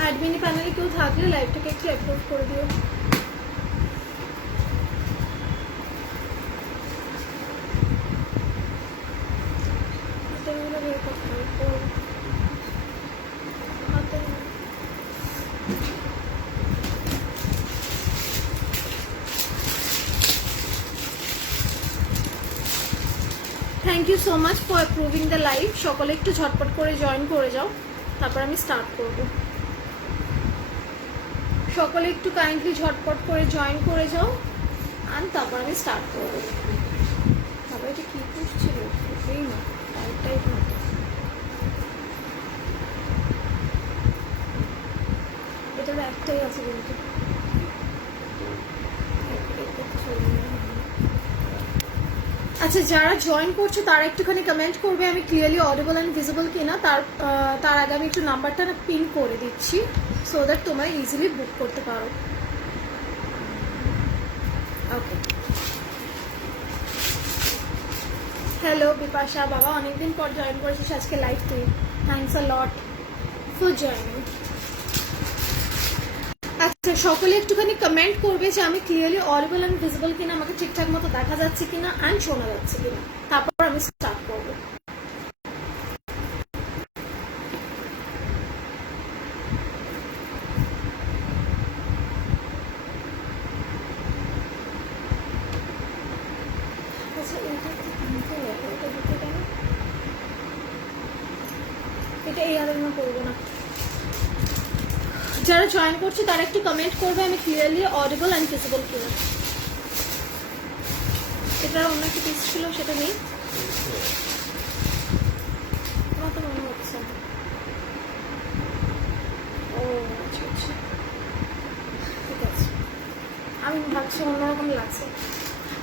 অ্যাডমিনি প্যানেলে কেউ থাকলে লাইভটাকে একটু অ্যাপ্রুভ করে দিও। Thank you so much for approving the live. সকলে একটু ঝটপট করে জয়েন করে যাও, তারপর আমি স্টার্ট করব। সকলে একটু কাইন্ডলি ঝটপট করে জয়েন করে যাও আর তারপর আমি স্টার্ট করব। তারপর এটা কী পুষছিল এই না টাইট মতো। এটার একটাই আছে কিন্তু আচ্ছা, যারা জয়েন করছো তারা একটুখানি কমেন্ট করবে আমি ক্লিয়ারলি অডিবল অ্যান্ড ভিজিবল কিনা। তার আগে আমি একটু নাম্বারটা না পিন করে দিচ্ছি সো দ্যাট তোমরা ইজিলি বুক করতে পারো। ওকে, হ্যালো বিপাশা বাবা, অনেকদিন পর জয়েন করেছিস আজকে লাইভ তুই। Thanks a lot for joining. আচ্ছা, সকলে একটুখানি কমেন্ট করবে যে আমি ক্লিয়ারলি অডিবল অ্যান্ড ভিজিবল কিনা, আমাকে ঠিকঠাক মতো দেখা যাচ্ছে কিনা অ্যান্ড শোনা যাচ্ছে কিনা, তারপর আমি স্টার্ট করবো। এটা এই আর করবো না। যারা জয়েন করছে তারা একটু কমেন্ট করবে আমি ক্লিয়ারলি অডিবল অ্যান্ড ভিজিবল কিনা। এটার অন্য একটা পিস ছিল সেটা নেই, আমার তো মনে হচ্ছে। ও আচ্ছা আচ্ছা, ঠিক আছে, আমি ভাবছি অন্যরকম লাগছে।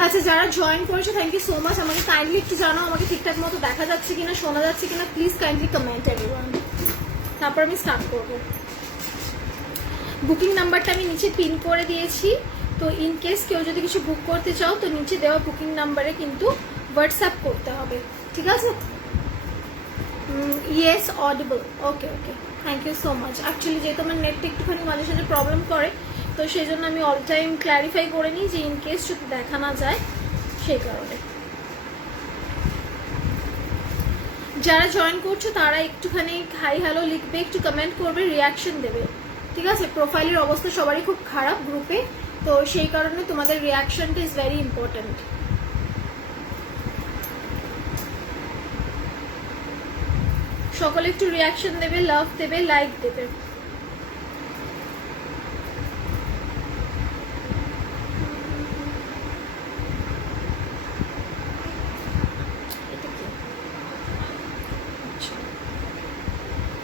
আচ্ছা, যারা জয়েন করেছো থ্যাংক ইউ সো মাচ। আমাকে কাইন্ডলি একটু জানাও আমাকে ঠিকঠাক মতো দেখা যাচ্ছে কিনা, শোনা যাচ্ছে কিনা। প্লিজ কাইন্ডলি কমেন্ট এভরিওয়ান, তারপর আমি স্টার্ট করবো। বুকিং নাম্বারটা আমি নিচে পিন করে দিয়েছি, তো ইন কেস কেউ যদি কিছু বুক করতে চাও তো নিচে দেওয়া বুকিং নাম্বারে কিন্তু হোয়াটসঅ্যাপ করতে হবে, ঠিক আছে? Yes audible, okay okay, thank you so much. Actually যেহেতু আমার নেটটা একটুখানি মাঝে সাঝে প্রবলেম করে, তো সেই জন্য আমি অল টাইম ক্ল্যারিফাই করে নিই যে ইন কেস যদি দেখা না যায় সেই কারণে। যারা জয়েন করছো তারা একটুখানি হাই হ্যালো লিখবে, একটু কমেন্ট করবে, রিয়াকশন দেবে, ঠিক আছে? প্রোফাইলের অবস্থা সবারই খুব খারাপ গ্রুপে, তো সেই কারণে তোমাদের রিয়াকশনটা ইজ ভেরি ইম্পর্টেন্ট। সকলে একটু রিয়াকশন দেবে, লাভ দেবে, লাইক দেবে।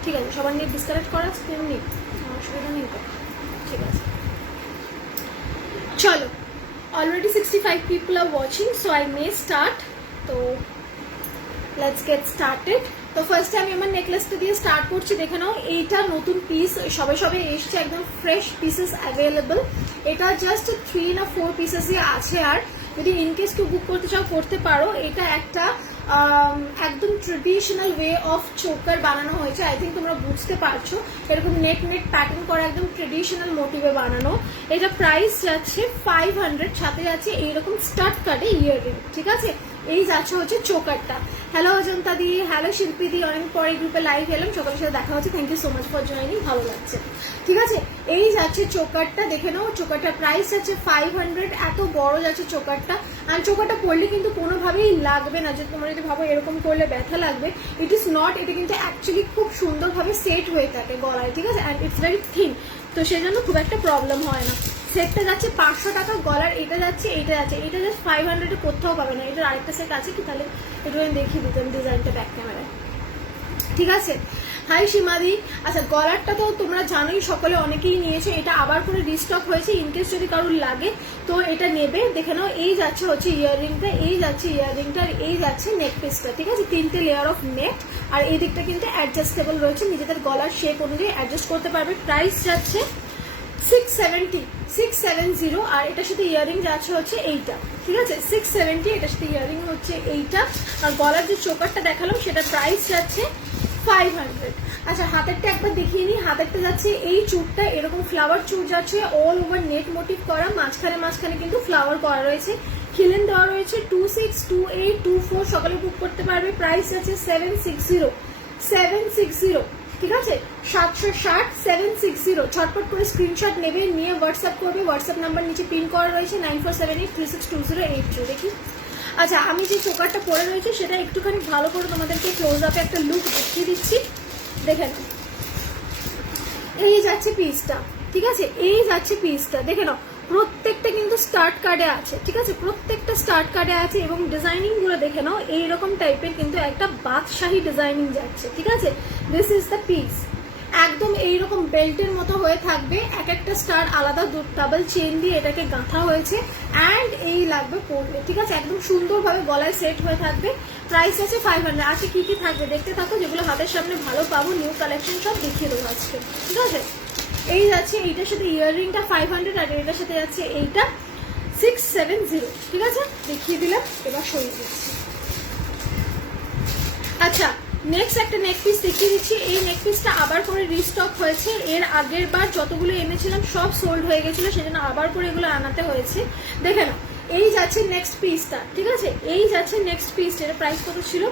ঠিক আছে, সবার নিয়ে ডিসকানেক্ট করা স্ক্রিন নেই, অসুবিধা নেই তো, ঠিক আছে চলো। Already 65 people are watching, so I may start. তো let's get started. তো ফার্স্টে আমি আমার নেকলেসটা দিয়ে স্টার্ট করছি। দেখে নাও, এইটা নতুন পিস, সবে সবে এসছে, একদম ফ্রেশ পিসেস অ্যাভেলেবল। এটা জাস্ট 3 না 4 পিসেসই আছে, আর যদি ইনকেস কেউ বুক করতে চাও করতে পারো। এটা একটা একদম ট্রেডিশনাল ওয়ে অফ চোকার বানানো হয়েছে, আই থিঙ্ক তোমরা বুঝতে পারছো। এরকম নেট নেট প্যাটার্ন করা একদম ট্রেডিশনাল মোটিভে বানানো। এটা প্রাইস যাচ্ছে 500, সাথে যাচ্ছে এইরকম স্টার্ট কাটে ইয়াররিং, ঠিক আছে? এই যাচ্ছে হচ্ছে চোকারটা। হ্যালো অজন্তা দি, হ্যালো শিল্পী দি, অনেক পরে গ্রুপে লাইভ এলাম, সকলের সাথে দেখা হচ্ছে, thank you so much for joining, ভালো লাগছে, ঠিক আছে? এই যাচ্ছে চোকারটা, দেখে নাও। চোকারটার প্রাইস যাচ্ছে 500, এত বড় যাচ্ছে চোকারটা। আর চোকারটা পরলে কিন্তু কোনোভাবেই লাগবে না যে তোমরা যদি ভাবো এরকম করলে ব্যথা লাগবে, ইট ইজ নট। এটা কিন্তু অ্যাকচুয়ালি খুব সুন্দরভাবে সেট হয়ে থাকে গলায়, ঠিক আছে? অ্যান্ড ইটস ভেরি থিন, তো সেই জন্য খুব একটা প্রবলেম হয় না। সেটটা যাচ্ছে 500 টাকা গলার, এটা যাচ্ছে, এইটা যাচ্ছে, এইটা জাস্ট 500-এ কোথাও পাবে না। এটার আরেকটা সেট আছে কি, তাহলে একটু আমি দেখিয়ে দিতাম ডিজাইনটা ব্যাক ক্যামেরায়, ঠিক আছে? হাই সীমাদি। আচ্ছা, গলারটা তো তোমরা জানোই, সকলে অনেকেই নিয়েছে, এটা আবার করে রিস্টক হয়েছে। ইনকেস যদি কারোর লাগে তো এটা নেবে। দেখে নাও, এই যাচ্ছে হচ্ছে ইয়াররিংটা, এই যাচ্ছে ইয়াররিংটা, আর এই যাচ্ছে নেক পিসটা, ঠিক আছে? 3টে লেয়ার অফ নেক, আর এই দিকটা কিন্তু অ্যাডজাস্টেবল রয়েছে, নিজেদের গলার শেপ অনুযায়ী অ্যাডজাস্ট করতে পারবে। প্রাইস যাচ্ছে 670, আর এটার সাথে ইয়াররিং যাচ্ছে হচ্ছে এইটা, ঠিক আছে? 670, এটার সাথে ইয়াররিং হচ্ছে এইটা। আর গলার যে চোকারটা দেখালাম সেটা প্রাইস যাচ্ছে 500। আচ্ছা হাতেরটা একবার দেখিয়ে নিই। হাতেরটা যাচ্ছে এই চুটটা এরকম ফ্লাওয়ার চুট যাচ্ছে, অল ওভার নেট মোটিভ করা, মাঝখানে মাঝখানে কিন্তু ফ্লাওয়ার করা রয়েছে, খিলেন দেওয়া রয়েছে। 26, 28, 24 সকালে বুক করতে পারবে। প্রাইস আছে 760, ঠিক আছে 760 760। ছটপট করে স্ক্রিনশট নেবে, নিয়ে হোয়াটসঅ্যাপ করবে। হোয়াটসঅ্যাপ নাম্বার নিচে পিন করা রয়েছে 9478362083 দেখি। আচ্ছা আমি যে চোকারটা পরে রয়েছে সেটা একটুখানি ভালো করে তোমাদেরকে ক্লোজ আপে একটা লুক দেখিয়ে দিচ্ছি, দেখে নাও। এই যাচ্ছে পিসটা, ঠিক আছে এই যাচ্ছে পিসটা, দেখে নাও। প্রত্যেকটা কিন্তু স্টার্ট কার্ডে আছে, ঠিক আছে প্রত্যেকটা স্টার্ট কার্ডে আছে, এবং ডিজাইনিং গুলো দেখে নাও এইরকম টাইপের কিন্তু একটা বাদশাহী ডিজাইনিং যাচ্ছে, ঠিক আছে। দিস ইজ দ্য পিস, একদম এইরকম বেল্টের মতো হয়ে থাকবে, এক একটা স্টার আলাদা ডাবল চেন দিয়ে এটাকে গাঁথা হয়েছে, অ্যান্ড এই লাগবে পরলে, ঠিক আছে একদম সুন্দরভাবে গলায় সেট হয়ে থাকবে। প্রাইস আছে 500। আজকে কি কি থাকবে দেখতে থাকো, যেগুলো হাতের সামনে ভালো পাবো, নিউ কালেকশন সব দেখিয়ে দেবো আজকে, ঠিক আছে। এই যাচ্ছে এইটার সাথে ইয়াররিংটা 500, আর এটার সাথে যাচ্ছে এইটা 670, ঠিক আছে দেখিয়ে দিলাম। এবার সরিয়ে দিচ্ছি। আচ্ছা নেক্সট একটা নেক পিস দেখিয়ে দিচ্ছি। এই নেক পিসটা আবার করে রিস্টক হয়েছে, এর আগের বার যতগুলো এনেছিলাম সব সোল্ড হয়ে গেছিল, সেজন্য আবার করে এগুলো আনাতে হয়েছে। দেখে নাও এই যাচ্ছে নেক্সট পিসটা, ঠিক আছে এই যাচ্ছে নেক্সট পিসটা। এর প্রাইস কত ছিল?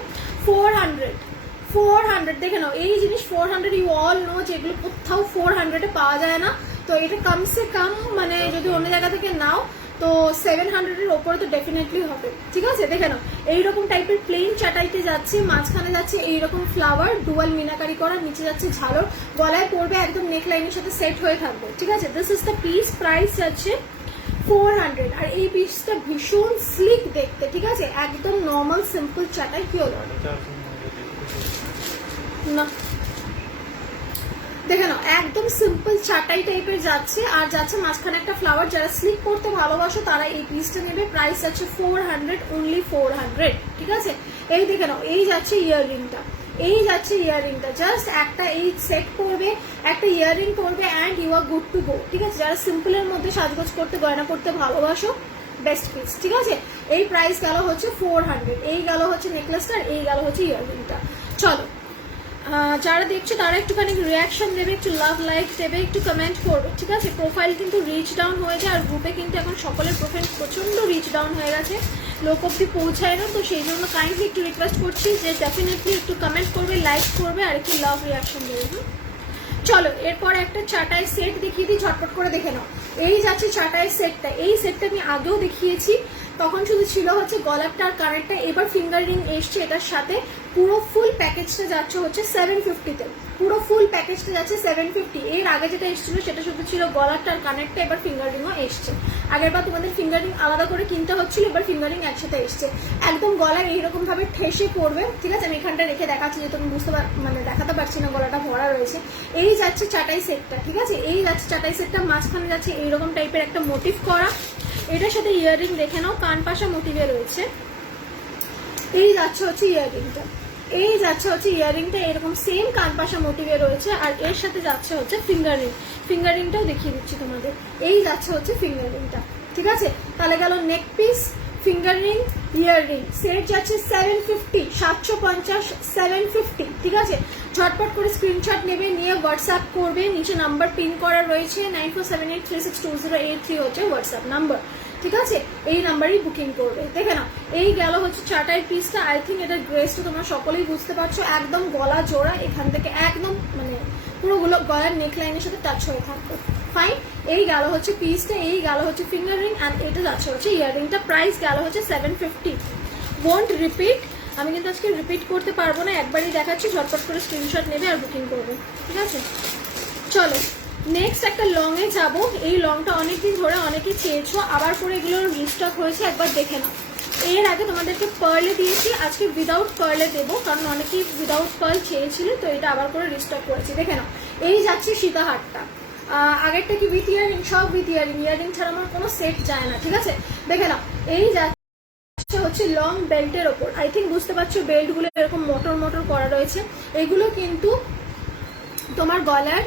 400। দেখে নাও এই জিনিস 400, ইউ অল নো যে এগুলো কোথাও 400-এ পাওয়া যায় না। তো এটা কমসে কম মানে যদি অন্য জায়গা থেকে নাও তো 700-এর ওপরে তো ডেফিনেটলি হবে, ঠিক আছে। দেখে নাও এইরকম টাইপের প্লেন চাটাইতে যাচ্ছে, মাঝখানে যাচ্ছে এইরকম ফ্লাওয়ার ডুয়াল মিনাকারি করা, নিচে যাচ্ছে ঝালর, গলায় পড়বে একদম নেক লাইনের সাথে সেট হয়ে থাকবে, ঠিক আছে। This is the piece, price যাচ্ছে 400। আর এই পিসটা ভীষণ স্লিক দেখতে, ঠিক আছে একদম নর্মাল সিম্পল চাটাই। কি হলো না দেখে নাও একদম সিম্পল চাটাই টাইপের যাচ্ছে, আর যাচ্ছে মাঝখানে একটা ফ্লাওয়ার। যারা স্লিপ করতে ভালোবাসো তারা এই পিসটা নেবে। প্রাইস আছে 400, অনলি 400, ঠিক আছে। এই দেখে নাও এই যাচ্ছে ইয়াররিংটা, এই যাচ্ছে ইয়াররিংটা, জাস্ট একটা এই সেট করবে, একটা ইয়াররিং করবে, and you are good to go, ঠিক আছে। যারা সিম্পলের মধ্যে সাজগোজ করতে গয়না করতে ভালোবাসো বেস্ট পিস, ঠিক আছে। এই প্রাইস গেল হচ্ছে 400, এই গেল হচ্ছে নেকলেসটা, আর এই গেল হচ্ছে ইয়াররিংটা। চলো যারা দেখছো তারা একটুখানি রিয়াকশন দেবে, একটু লাভ লাইক দেবে, একটু কমেন্ট করবে, ঠিক আছে। প্রোফাইল কিন্তু রিচ ডাউন হয়ে যায়, আর গ্রুপে কিন্তু এখন সকলের প্রোফাইল প্রচন্ড রিচ ডাউন হয়ে গেছে, লোক অব্দি পৌঁছায় না। তো সেই জন্য কাইন্ডলি একটু রিকোয়েস্ট করছি যে ডেফিনেটলি একটু কমেন্ট করবে, লাইক করবে, আর একটু লাভ রিয়াকশন দেবে। চলো এরপর একটা চাটাই সেট দেখিয়ে দিই, ঝটপট করে দেখে নাও। এই যাচ্ছে চাটাই সেটটা, এই সেটটা আমি আগেও দেখিয়েছি, তখন শুধু ছিল হচ্ছে গলারটা আর কানেরটা, এবার ফিঙ্গার রিং এসছে এটার সাথে। পুরো ফুল প্যাকেজটা যাচ্ছে হচ্ছে 750-তে, পুরো ফুল প্যাকেজটা যাচ্ছে 750। এর আগে যেটা এসেছিল সেটা শুধু ছিল গলারটা আর কানেরটা, এবার ফিঙ্গার রিংও এসছে। আগের বার তোমাদের ফিঙ্গার রিং আলাদা করে কিনতে হচ্ছিল, এবার ফিঙ্গার রিং একসাথে এসছে। একদম গলায় এইরকম ভাবে ঠেসে পড়বে, ঠিক আছে। আমি এখানটা রেখে দেখাচ্ছি যে তুমি বুঝতে মানে দেখাতে পারছি না, গলাটা ভরা রয়েছে। এই যাচ্ছে চাটাই সেটটা, ঠিক আছে এই যাচ্ছে চাটাই সেটটা, মাঝখানে যাচ্ছে এইরকম টাইপের একটা মোটিভ করা, এটার সাথে ইয়াররিং দেখে নাও কান পাশা মোটিভে রয়েছে। এই যাচ্ছে হচ্ছে ইয়াররিংটা, এই যাচ্ছে হচ্ছে ইয়াররিংটা এরকম সেম কান পাশা মোটিভে রয়েছে, আর এর সাথে যাচ্ছে হচ্ছে ফিঙ্গার রিং। ফিঙ্গার রিংটাও দেখিয়ে দিচ্ছি তোমাদের, এই যাচ্ছে হচ্ছে ফিঙ্গার রিংটা, ঠিক আছে। তাহলে গেল নেক piece, finger ring, earring, set যাচ্ছে 750, 750, 750, ঠিক আছে। ঝটপট করে স্ক্রিনশট নেবে, নিয়ে হোয়াটসঅ্যাপ করবে, নিচে নাম্বার পিন করা রয়েছে 9478362083 হচ্ছে হোয়াটসঅ্যাপ নাম্বার, ঠিক আছে। এই নাম্বারেই বুকিং করবে। দেখে নাও এই গেল হচ্ছে চাটাই পিসটা। আই থিঙ্ক এটার গ্রেসটা তোমরা সকলেই বুঝতে পারছো, একদম গলা জোড়া, এখান থেকে একদম মানে পুরোগুলো গলার নেক লাইনের সাথে টাচ হয়ে থাকবে, ফাইন। এই গেল হচ্ছে পিসটা, এই গেল হচ্ছে ফিঙ্গার রিং, অ্যান্ড এটা যাচ্ছে হচ্ছে ইয়াররিংটা। প্রাইস গেল হচ্ছে 750। ওয়ন্ট রিপিট, আমি কিন্তু আজকে রিপিট করতে পারবো না, একবারই দেখাচ্ছি, ঝটপট করে স্ক্রিনশট নেবে আর বুকিং করবে, ঠিক আছে। চলো নেক্সট একটা লং এ যাবো। এই লংটা অনেকদিন ধরে অনেকে চেয়েছো, আবার করে এগুলোর রিস্টক হয়েছে, একবার দেখে নাও। এর আগে তোমাদেরকে পার্লে দিয়েছি, আজকে উইদাউট পার্লে দেবো, কারণ অনেকেই উইদাউট পার্ল চেয়েছিলে, তো এটা আবার করে রিস্টক করেছি। দেখে নাও এই যাচ্ছে সীতাহারটা, আগেরটা কি উইথ ইয়ারিং, সব উইথ ইয়ারিং, ইয়ারিং ছাড়া আমার কোনো সেট যায় না, ঠিক আছে। দেখে নাও এই যাচ্ছে হচ্ছে লং বেল্টের ওপর। আই থিঙ্ক বুঝতে পারছো বেল্ট গুলো এরকম মোটর মোটর করা রয়েছে। এগুলো কিন্তু তোমার গলার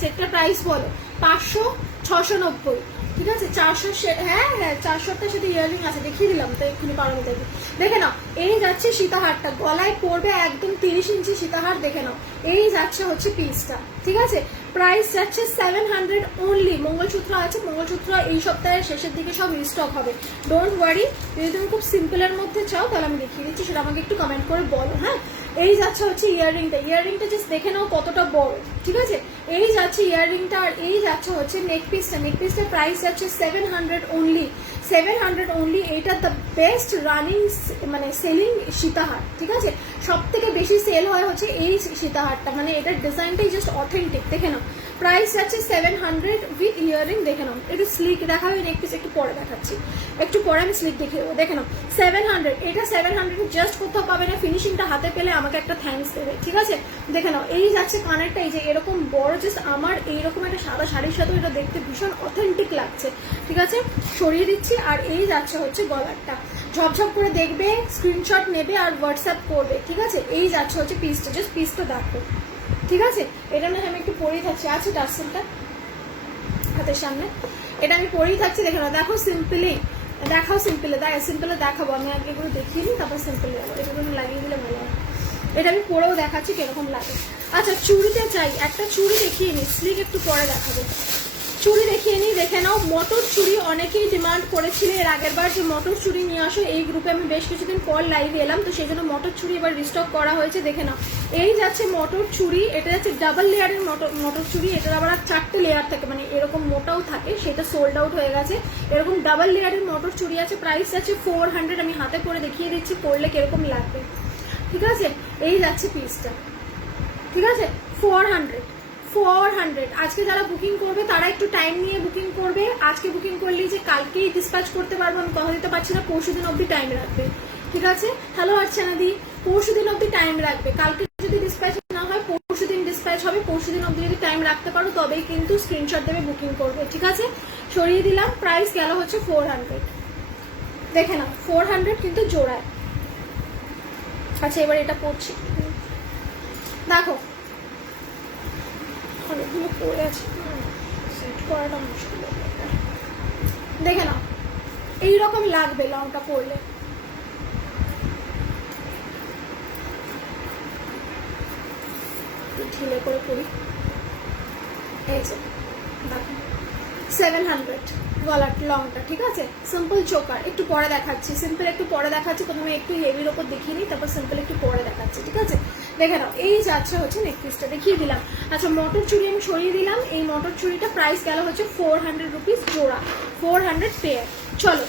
সেটটার প্রাইস বলো, 500-690, ঠিক আছে। 400, হ্যাঁ হ্যাঁ 400টার সাথে ইয়াররিং আছে, দেখিয়ে দিলাম তো এক্ষুনি পারমিতাকে। দেখে নাও, এই যাচ্ছে সীতাহারটা, গলায় পড়বে একদম 30 ইঞ্চি সীতাহার, দেখে নাও। এই যাচ্ছে হচ্ছে পিসটা, ঠিক আছে। প্রাইস যাচ্ছে 700 অনলি। মঙ্গলসূত্র আছে, মঙ্গলসূত্র এই সপ্তাহের শেষের দিকে সব রিস্টক হবে, ডোন্ট ওয়ারি। যদি তুমি খুব সিম্পলের মধ্যে চাও তাহলে আমি দেখিয়ে দিচ্ছি, সেটা আমাকে একটু কমেন্ট করে বলো, হ্যাঁ। এই যাচ্ছে হচ্ছে ইয়াররিংটা, ইয়াররিংটা জাস্ট দেখে নাও কতটা বড়, ঠিক আছে। এই যাচ্ছে ইয়াররিংটা, আর এই যাচ্ছে হচ্ছে নেক পিসটা, নেক পিসটার প্রাইস যাচ্ছে 700 অনলি, 700 অনলি। এইটা দ্য বেস্ট রানিং মানে সেলিং সীতাহার, ঠিক আছে। সব থেকে বেশি সেল হয় হচ্ছে এই সীতাহারটা, মানে এটার ডিজাইনটাই জাস্ট অথেন্টিক, দেখে নাও। প্রাইস যাচ্ছে 700 উইথ ইয়াররিং, দেখে নাও। একটু স্লিক দেখাবে নেক পিস, একটু পরে দেখাচ্ছি, একটু পরে আমি স্লিক দেখিয়ে দেবো, দেখে নাও। 700, এটা 700 জাস্ট কোথাও পাবে না, ফিনিশিংটা হাতে পেলে আমাকে একটা থ্যাঙ্কস দেবে, ঠিক আছে। দেখে নাও, এই যাচ্ছে কানেরটা, এই যে এরকম বড়, জাস্ট আমার এইরকম একটা সাদা শাড়ির সাথে এটা দেখতে ভীষণ অথেন্টিক লাগছে, ঠিক আছে। সরিয়ে দিচ্ছি। আর এই যাচ্ছে হচ্ছে গলারটা, ঝপঝপ করে দেখবে, স্ক্রিনশট নেবে আর হোয়াটসঅ্যাপ করবে, ঠিক আছে। এই যাচ্ছে হচ্ছে পিসটা, জাস্ট পিসটা দেখো, ঠিক আছে। এটা না আমি একটু পরেই থাকছি, আছে টার্সেলটা হাতের সামনে, এটা আমি পরেই থাকছি, দেখে নাও। দেখো সিম্পলি দেখাও, সিম্পলে দেখাবো আমি, আগে এগুলো দেখিয়ে নিই, তারপর সিম্পলে যাবো। এগুলো লাগিয়ে দিলে ভালো হয়, এটা আমি পরেও দেখাচ্ছি কিরকম লাগে। আচ্ছা, চুড়িতে চাই, একটা চুড়ি দেখিয়ে নিই, স্লিক একটু পরে দেখাবো। চুড়ি দেখিয়ে নিই, দেখে নাও। মটর চুড়ি অনেকেই ডিমান্ড করেছিল এর আগের বার যে মটর চুড়ি নিয়ে আসো, এই গ্রুপে আমি বেশ কিছুদিন পর লাইভে এলাম, তো সেই জন্য মটর চুড়ি এবার রিস্টক করা হয়েছে, দেখে নাও। এই যাচ্ছে মটর চুড়ি, এটা যাচ্ছে ডাবল লেয়ারের মটর চুড়ি, এটার আবার 4টে লেয়ার থাকে, মানে এরকম মোটাও থাকে, সেটা সোল্ড আউট হয়ে গেছে। এরকম ডাবল লেয়ারের মটর চুড়ি আছে, প্রাইস আছে 400। আমি হাতে করে দেখিয়ে দিচ্ছি পরলে কিরকম লাগবে, ঠিক আছে। এই যাচ্ছে পিসটা, ঠিক আছে। 400। আজকে যারা বুকিং করবে তারা একটু টাইম নিয়ে বুকিং করবে, আজকে বুকিং করলেই যে কালকেই ডিসপ্যাচ করতে পারবো আমি কথা দিতে পারছি না, পরশুদিন অবধি টাইম রাখবে, ঠিক আছে। হ্যালো আর্চনা দি, পরশুদিন অবধি টাইম রাখবে, কালকে যদি ডিসপ্যাচ না হয় পরশুদিন ডিসপ্যাচ হবে, পরশুদিন অবধি যদি টাইম রাখতে পারো তবেই কিন্তু স্ক্রিনশট দেবে, বুকিং করবে, ঠিক আছে। সরিয়ে দিলাম, প্রাইস গেল হচ্ছে 400, দেখে নাও 400 কিন্তু জোড়ায়। আচ্ছা, এবার এটা পড়ছি, দেখো অনেকগুলো পড়ে আছে, সেট করাটা মুশকিল, দেখে নাও এইরকম লাগবে লংটা পরলে, ঢিলে করে পরি। এই যে দেখো 700 গলার লংটা, ঠিক আছে। সিম্পল চোকার, একটু পরে দেখাচ্ছি, সিম্পল একটু পরে দেখাচ্ছি, প্রথমে একটু হেভির ওপর দেখিয়ে নিই, তারপর সিম্পল একটু পরে দেখাচ্ছি, ঠিক আছে। দেখে নাও, এই যাচ্ছে হচ্ছে নেক পিসটা, দেখিয়ে দিলাম। আচ্ছা, মটর চুড়ি আমি সরিয়ে দিলাম, এই মটর চুড়িটা প্রাইস গেল হচ্ছে 400 রুপিস জোড়া, 400 পেয়ার। চলো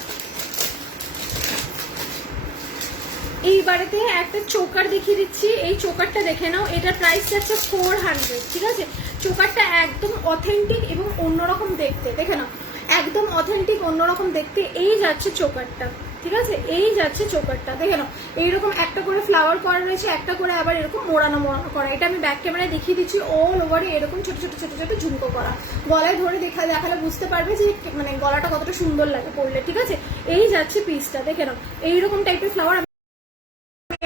এইবারেতে একটা চোকার দেখিয়ে দিচ্ছি, এই চোকারটা দেখে নাও, এটার প্রাইস যাচ্ছে 400, ঠিক আছে। চোকারটা একদম অথেন্টিক এবং অন্যরকম দেখতে, দেখে নাও একদম অথেন্টিক অন্যরকম দেখতে। এই যাচ্ছে চোকারটা, ঠিক আছে। এই যাচ্ছে চোকারটা, দেখে নাও এইরকম একটা করে ফ্লাওয়ার করা রয়েছে, একটা করে আবার এরকম মোড়ানো করা, এটা আমি ব্যাক ক্যামেরায় দেখিয়ে দিচ্ছি। অল ওভারে এরকম ছোট ছোট ছোট ছোট ঝুমকো করা, গলায় ধরে দেখালে বুঝতে পারবে যে মানে গলাটা কতটা সুন্দর লাগে পরলে, ঠিক আছে। এই যাচ্ছে পিসটা, দেখে নাও এইরকম টাইপের ফ্লাওয়ার,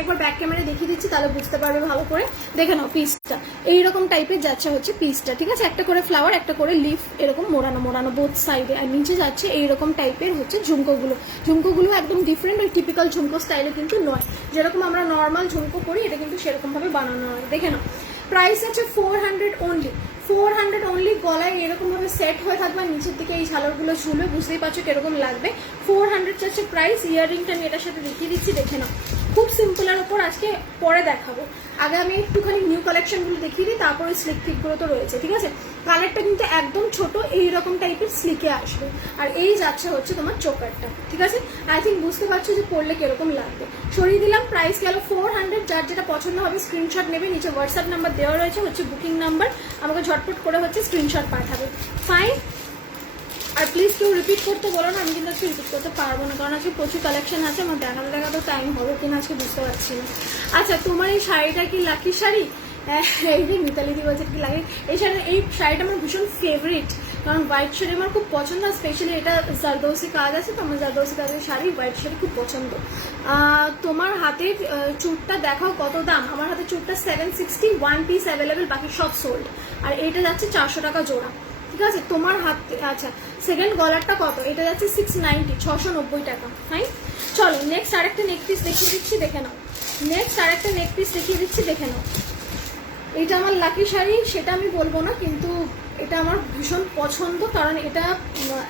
একবার ব্যাক ক্যামেরা দেখিয়ে দিচ্ছি তাহলে বুঝতে পারবে ভালো করে, দেখে নাও পিসটা এইরকম টাইপের যাচ্ছে হচ্ছে পিসটা, ঠিক আছে। একটা করে ফ্লাওয়ার, একটা করে লিফ, এরকম মোড়ানো বোথ সাইডে, আর নিচে যাচ্ছে এইরকম টাইপের হচ্ছে ঝুমকোগুলো একদম ডিফারেন্ট, ওই টিপিক্যাল ঝুমকো স্টাইলে কিন্তু নয়, যেরকম আমরা নর্মাল ঝুমকো করি এটা কিন্তু সেরকম ভাবে বানানো হয়, দেখে নাও। প্রাইস আছে 400 অনলি, 400 অনলি। গলায় এরকম ভাবে সেট হয়ে থাকবে, নিচের দিকে এই ঝালরগুলো ঝুলবে, বুঝতেই পারছো কিরকম লাগবে। 400 যাচ্ছে প্রাইস। ইয়াররিংটা আমি এটার সাথে দেখিয়ে দিচ্ছি, দেখে নাও খুব সিম্পলের ওপর আজকে পরে দেখাবো, আগে আমি একটুখানি নিউ কালেকশনগুলো দেখিয়ে দিই, তারপরে স্লিক টিকগুলো তো রয়েছে, ঠিক আছে। কালারটা কিন্তু একদম ছোট, এইরকম টাইপের স্লিকে আসবে, আর এই যাচ্ছে হচ্ছে তোমার চোকারটা, ঠিক আছে। আই থিঙ্ক বুঝতে পারছো যে পরলে কিরকম লাগবে। সরিয়ে দিলাম, প্রাইস গেল 400। যার যেটা পছন্দ হবে স্ক্রিনশট নেবে, নিচে হোয়াটসঅ্যাপ নাম্বার দেওয়া রয়েছে, হচ্ছে বুকিং নাম্বার, আমাকে ঝটপট করে হচ্ছে স্ক্রিনশট পাঠাবে, ফাইন। আর প্লিজ কেউ রিপিট করতে বলো না, আমি কিন্তু আজকে রিপিট করতে পারবো না, কারণ আজকে প্রচুর কালেকশন আছে, আমার দেখাতে টাইম হবে কিনা আজকে বুঝতে পারছি না। আচ্ছা, তোমার এই শাড়িটা কি লাকি শাড়ি? এই যে মিতালি দি বলছে কি লাগে, এই শাড়িটা আমার ভীষণ ফেভারিট, কারণ হোয়াইট শাড়ি আমার খুব পছন্দ, স্পেশালি এটা জারদৌসি কাজ আছে, তো আমার জারদৌসি কাজের শাড়ি, হোয়াইট শাড়ি খুব পছন্দ। তোমার হাতের চুটটা দেখাও কত দাম? আমার হাতে চুটটা 760, 1 পিস অ্যাভেলেবেল, বাকি সব সোল্ড, আর এইটা যাচ্ছে 400 টাকা জোড়া, ঠিক আছে তোমার হাতে। আচ্ছা সেকেন্ড গলারটা কত, এটা যাচ্ছে 690, 690 টাকা। ফাইন, চলো নেক্সট আরেকটা নেক পিস দেখিয়ে দিচ্ছি, দেখে নাও। নেক্সট আরেকটা নেক পিস দেখিয়ে দিচ্ছি, দেখে নাও। এটা আমার লাকি শাড়ি সেটা আমি বলবো না, কিন্তু এটা আমার ভীষণ পছন্দ, কারণ এটা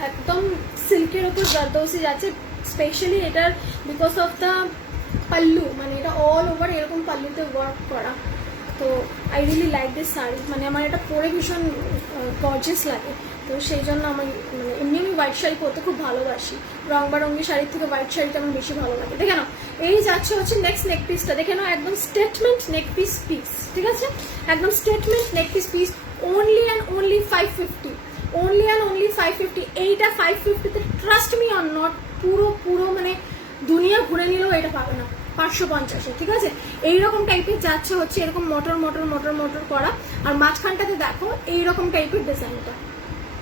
একদম সিল্কের ওপর জারদৌসি যাচ্ছে, স্পেশালি এটার বিকজ অফ দ্য পাল্লু, মানে এটা অল ওভার এরকম পাল্লুতে ওয়ার্ক করা। তো I really like this sari, মানে আমার এটা পরে ভীষণ গর্জিয়াস লাগে। তো সেই জন্য আমার মানে এমনি আমি হোয়াইট শাড়ি পরতে খুব ভালোবাসি, রং বেরঙের শাড়ির থেকে হোয়াইট শাড়িটা আমার বেশি ভালো লাগে। দেখে নাও, এই যাচ্ছে হচ্ছে নেক্সট নেক পিসটা, দেখে নাও একদম স্টেটমেন্ট নেক পিস, ঠিক আছে, একদম statement neck piece, only and only 550, only and only 550। এইটা 550-তে ট্রাস্ট মি অর নট, পুরো মানে দুনিয়া ঘুরে নিলেও এটা পাবে না 550-এ, ঠিক আছে। এইরকম টাইপের যাচ্ছে হচ্ছে এরকম মোটর মোটর মোটর মোটর করা, আর মাঝখানটাতে দেখো এইরকম টাইপের ডিজাইনটা,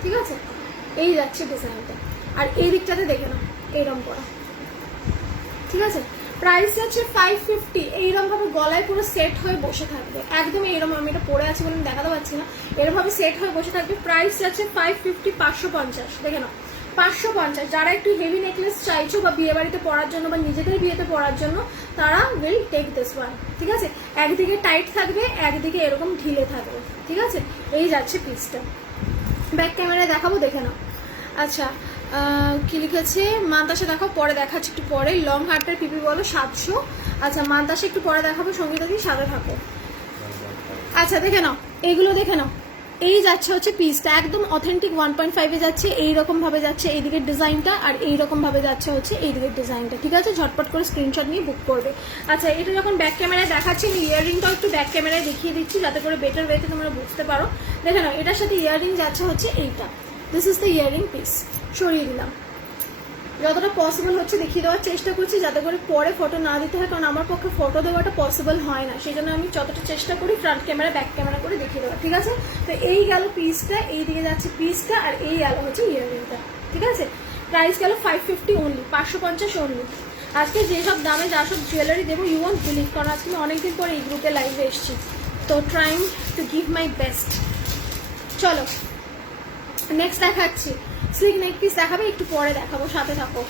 ঠিক আছে, এই যাচ্ছে ডিজাইনটা, আর এই দিকটাতে দেখে নাও এইরকম করা, ঠিক আছে। প্রাইস যাচ্ছে 550। এইরকম ভাবে গলায় পুরো সেট হয়ে বসে থাকবে, একদম এইরকম, আমি এটা পরে আছি বলে আমি দেখাতে পারছি না, এরকম ভাবে সেট হয়ে বসে থাকবে। প্রাইস যাচ্ছে 550, 550, দেখে নাও 550। যারা একটু হেভি নেকলেস চাইছো বা বিয়ে বাড়িতে পরার জন্য বা নিজেদের বিয়েতে পরার জন্য, তারা উইল টেক দিস ওয়ান, ঠিক আছে। একদিকে টাইট থাকবে, একদিকে এরকম ঢিলে থাকবে, ঠিক আছে। এই যাচ্ছে পিসটা, ব্যাক ক্যামেরায় দেখাবো, দেখে নাও। আচ্ছা কি লিখেছে মান্তাসা, দেখো পরে দেখাচ্ছি একটু পরে। লং হার্টের পিপি বলো 700। আচ্ছা মান্তাসা একটু পরে দেখাবো, সঙ্গীতা দি সাথে থাকো। আচ্ছা দেখে নাও, এইগুলো দেখে নাও, এই যাচ্ছে হচ্ছে পিসটা একদম অথেন্টিক 1.5-এ যাচ্ছে, এইরকম ভাবে যাচ্ছে এইদিকের ডিজাইনটা, আর এইরকম ভাবে যাচ্ছে হচ্ছে এইদিকের ডিজাইনটা, ঠিক আছে। ঝটপট করে স্ক্রিনশট নিয়ে বুক করবে। আচ্ছা এটা যখন ব্যাক ক্যামেরায় দেখাচ্ছি, আমি ইয়াররিংটাও একটু ব্যাক ক্যামেরায় দেখিয়ে দিচ্ছি, যাতে করে বেটার ওয়েতে তোমরা বুঝতে পারো। দেখে নাও, এটার সাথে ইয়াররিং যাচ্ছে হচ্ছে এইটা, this is the earring piece. সরিয়ে দিলাম, যতটা পসিবল হচ্ছে দেখিয়ে দেওয়ার চেষ্টা করছি, যাতে করে পরে ফটো না দিতে হয়, কারণ আমার পক্ষে ফটো দেওয়াটা পসিবল হয় না, সেই জন্য আমি যতটা চেষ্টা করি ফ্রন্ট ক্যামেরা ব্যাক ক্যামেরা করে দেখিয়ে দেওয়া, ঠিক আছে। তো এই গেল পিসটা, এই দিকে যাচ্ছে পিসটা, আর এই গেল হচ্ছে ইয়াররিংটা, ঠিক আছে। প্রাইস গেল 550 অনলি, 550 অনলি। আজকে যেসব দামে যা সব জুয়েলারি দেবো ইউ ওয়ান্ট বিলিভ, কারণ আজকে আমি অনেকদিন পরে এই গ্রুপে লাইভে এসেছি, তো trying to give my best. চলো নেক্সট দেখাচ্ছি, স্লিক নেক পিস দেখাবে, একটু পরে দেখাবো, সাথে থাকো।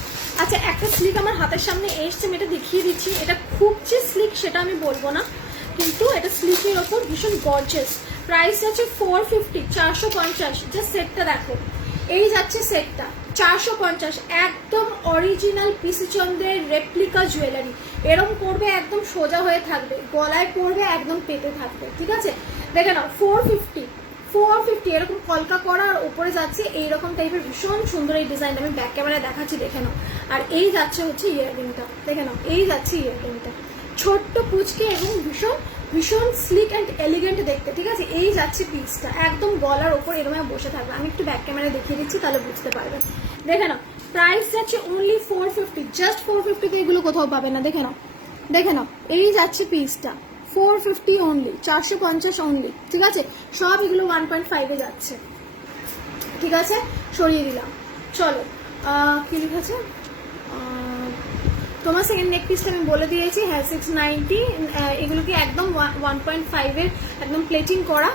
আচ্ছা একটা স্লিক আমার হাতের সামনে এসছে, আমি এটা দেখিয়ে দিচ্ছি। এটা খুব যে স্লিক সেটা আমি বলবো না, কিন্তু এটা স্লিকের ওপর ভীষণ গর্জিয়াস। প্রাইস আছে 450, 450। জাস্ট সেটটা দেখো, এই যাচ্ছে সেটটা 450, একদম অরিজিনাল পিসিচন্দ্রের রেপ্লিকা জুয়েলারি। এরম করবে একদম সোজা হয়ে থাকবে, গলায় পড়বে একদম পেতে থাকবে, ঠিক আছে। দেখে নাও 450 এরকম কলকা করা, আর উপরে যাচ্ছে এইরকম টাইপের ভীষণ সুন্দর এই ডিজাইনটা, আমি ব্যাক ক্যামেরায় দেখাচ্ছি, দেখে নাও। আর এই যাচ্ছে হচ্ছে ইয়াররিংটা, দেখে নাও, এই যাচ্ছে ইয়াররিংটা, ছোট্ট পুচকে এবং ভীষণ ভীষণ স্লিক অ্যান্ড এলিগেন্ট দেখতে, ঠিক আছে। এই যাচ্ছে পিসটা একদম গলার ওপর এরকম বসে থাকবে, আমি একটু ব্যাক ক্যামেরায় দেখিয়ে দিচ্ছি, তাহলে বুঝতে পারবেন। দেখে নাও, প্রাইস যাচ্ছে অনলি 450, জাস্ট 450-তে এগুলো কোথাও পাবে না, দেখে নাও, দেখে নাও, এই যাচ্ছে পিসটা 450 অনলি, 450 অনলি, ঠিক আছে। সব এগুলো 1.5-এ যাচ্ছে, ঠিক আছে। সরিয়ে দিলাম, চলো কি লিখেছে তোমার সেকেন্ড নেক পিসটা আমি বলে দিয়েছি, হ্যাঁ 690। এগুলোকে একদম 1.5-এর একদম প্লেটিং করা,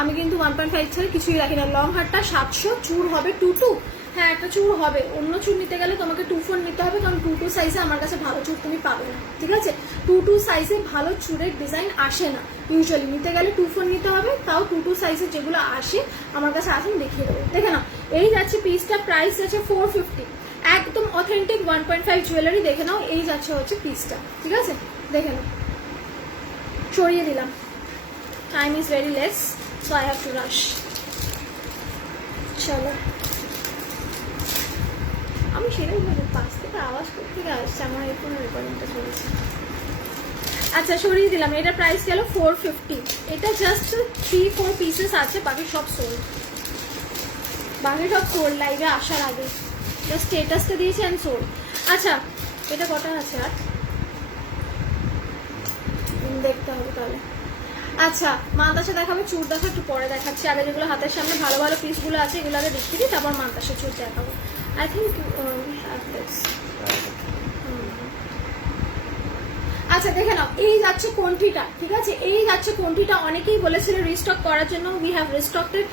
আমি কিন্তু 1.5 ছাড়া কিছুই রাখি না। লং হারটা 700, চুর হবে 22, হ্যাঁ একটা চুর হবে। অন্য চুর নিতে গেলে তোমাকে 24 নিতে হবে, কারণ 22 সাইজে আমার কাছে ভালো চুর তুমি পাবে না, ঠিক আছে। 22 সাইজে ভালো চুরের ডিজাইন আসে না ইউজুয়ালি, নিতে গেলে 24 নিতে হবে, তাও 22 সাইজে যেগুলো আসে আমার কাছে আসেন দেখিয়ে দেবো। দেখে নাও, এই যাচ্ছে পিসটা, প্রাইস আছে 450, একদম অথেন্টিক 1.5 জুয়েলারি, দেখে নাও, এই যাচ্ছে হচ্ছে পিসটা, ঠিক আছে। দেখে নাও, সরিয়ে দিলাম, time is very less, so I have to রাশ। চলো, আমি সেটাই বলি, পাশ থেকে আওয়াজ থেকে আসছে, আমার এরকম রেকর্ডিংটা চলেছে। আচ্ছা সরিয়ে দিলাম, এটা প্রাইস গেল 450। এটা জাস্ট 3-4 পিসেস আছে, বাকি সব সোল্ড, লাইভে আসার আগে জাস্ট স্টেটাসটা দিয়েছি অ্যান্ড সোল্ড। আচ্ছা এটা কটা আছে আর দেখতে হবে তাহলে। আচ্ছা মান্তাসা দেখাবে, চুর দেখা একটু পরে দেখাচ্ছি, আগে যেগুলো হাতের সামনে ভালো ভালো পিসগুলো আছে এগুলো আগে দেখিয়ে দিই, তারপর মান্তাসা চুর দেখাবো। I think we have this. আচ্ছা দেখে নাও, এই যাচ্ছে কোনটিটা, ঠিক আছে, এই যাচ্ছে কোনটিটা। অনেকেই বলেছিল রিস্টক করার জন্য, উই হ্যাভ রিস্টকটেড।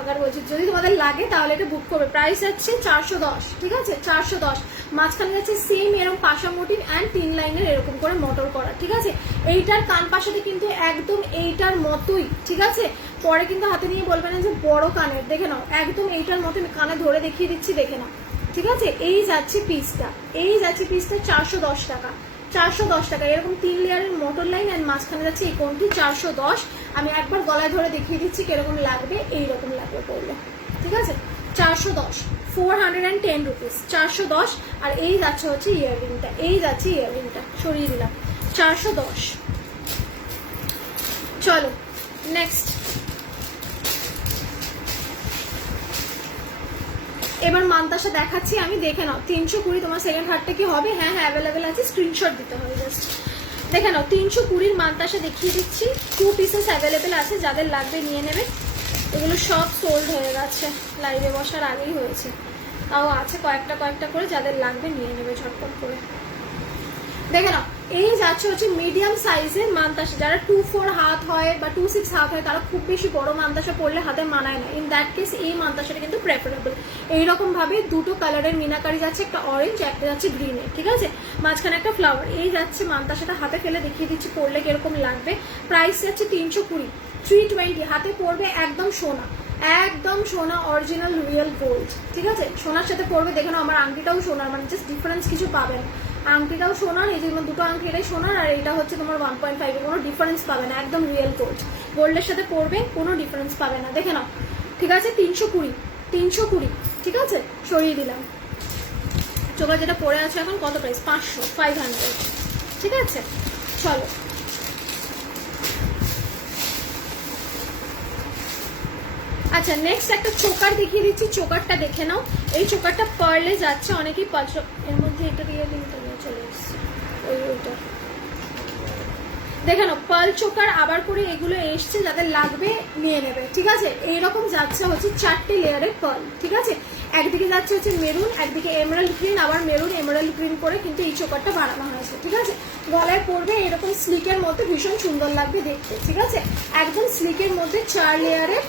আগার বলছি, যদি তোমাদের লাগে তাহলে এটা বুক করবে। প্রাইস যাচ্ছে 410, ঠিক আছে, 410। মাঝখানে যাচ্ছে সেম এরকম পাশা মোটিভ অ্যান্ড 3 লাইনের এরকম করে মোটর করা, ঠিক আছে। এইটার কান পাশাতে কিন্তু একদম এইটার মতোই, ঠিক আছে। পরে কিন্তু হাতে নিয়ে বলবে না যে বড় কানের, দেখে নাও একদম এইটার মতো কানে ধরে দেখিয়ে দিচ্ছি, দেখে নাও, ঠিক আছে। এই যাচ্ছে পিসটা, এই যাচ্ছে পিসটা 410 টাকা, 410 টাকা। এরকম 3 লেয়ারের মোটর লাইন অ্যান্ড মাঝখানে যাচ্ছে এই কোনটি 410। আমি একবার গলায় ধরে দেখিয়ে দিচ্ছি কিরকম লাগবে, এইরকম লাগবে পড়লে, ঠিক আছে। 410, 410 রুপিস, 410। আর এই যাচ্ছে হচ্ছে ইয়াররিংটা, এই যাচ্ছে ইয়াররিংটা, সরিয়ে দিলাম, 410। চলো নেক্সট। এবার মান্তাসা দেখাচ্ছি আমি, দেখে নাও। 320 তোমার সেকেন্ড হার্টটা কি হবে? হ্যাঁ হ্যাঁ অ্যাভেলেবেল আছে, স্ক্রিনশট দিতে হবে জাস্ট। দেখে নাও 320 মান্তাসা দেখিয়ে দিচ্ছি, 2 পিসেস অ্যাভেলেবেল আছে, যাদের লাগবে নিয়ে নেবে। এগুলো সব সোল্ড হয়ে গেছে, লাইভে বসার আগেই হয়েছে, তাও আছে কয়েকটা কয়েকটা করে, যাদের লাগবে নিয়ে নেবে ঝটপট করে। দেখে নাও এই যাচ্ছে হচ্ছে মিডিয়াম সাইজের মান্তাসা। যারা 2-4 হাত হয় বা 2-6 হাত হয় তারা খুব বেশি বড় মান্তাসা পরলে হাতে মানায় না, ইন দ্যাট কেস এই মান্তাসাটা কিন্তু প্রেফারেবল। এইরকম ভাবে দুটো কালারের মিনাকারি যাচ্ছে, একটা অরেঞ্জ একটা যাচ্ছে গ্রিনে, ঠিক আছে, মাঝখানে একটা ফ্লাওয়ার। এই যাচ্ছে মান্তাসাটা, হাতে ফেলে দেখিয়ে দিচ্ছি পরলে কিরকম লাগবে। প্রাইস যাচ্ছে 320, 320। হাতে পড়বে একদম সোনা, একদম সোনা, অরিজিনাল রিয়েল গোল্ড, ঠিক আছে। সোনার সাথে পড়বে, দেখে নাও আমার আংটিটাও সোনার, মানে জাস্ট ডিফারেন্স কিছু পাবেন। আংটিটাও সোনার, এই যেগুলো দুটো আংটি এটাই সোনার, আর এটা হচ্ছে তোমার 1.5, কোনো ডিফারেন্স পাবে না, একদম রিয়েল গোল্ড। গোল্ডের সাথে পড়বে, কোনো ডিফারেন্স পাবে না, দেখে নাও, ঠিক আছে। 320, 320, ঠিক আছে, সরিয়ে দিলাম। তোমরা যেটা পরে আছো এখন কত প্রাইস? 500, 500, ঠিক আছে। চলো আচ্ছা নেক্সট একটা চোকার দেখিয়ে দিচ্ছি, চোকারটা দেখে নাও। এই চোকারটা পার্লে যাচ্ছে, অনেকেই এর মধ্যে এটা দিয়ে চলে এসছে, ওইটা দেখে নাও পার্ল চোকার আবার করে এগুলো এসছে, যাদের লাগবে নিয়ে নেবে, ঠিক আছে। এইরকম যাচ্ছে হচ্ছে 4টে লেয়ারের পার্ল, ঠিক আছে। একদিকে যাচ্ছে হচ্ছে মেরুন, একদিকে এমারাল্ড গ্রিন, আবার মেরুন এমারাল্ড গ্রিন করে কিন্তু এই চোকারটা বানানো হয়েছে, ঠিক আছে। গলায় পড়বে এরকম স্লিকের মধ্যে, ভীষণ সুন্দর লাগবে দেখতে, ঠিক আছে। একদম স্লিকের মধ্যে 4 লেয়ারের,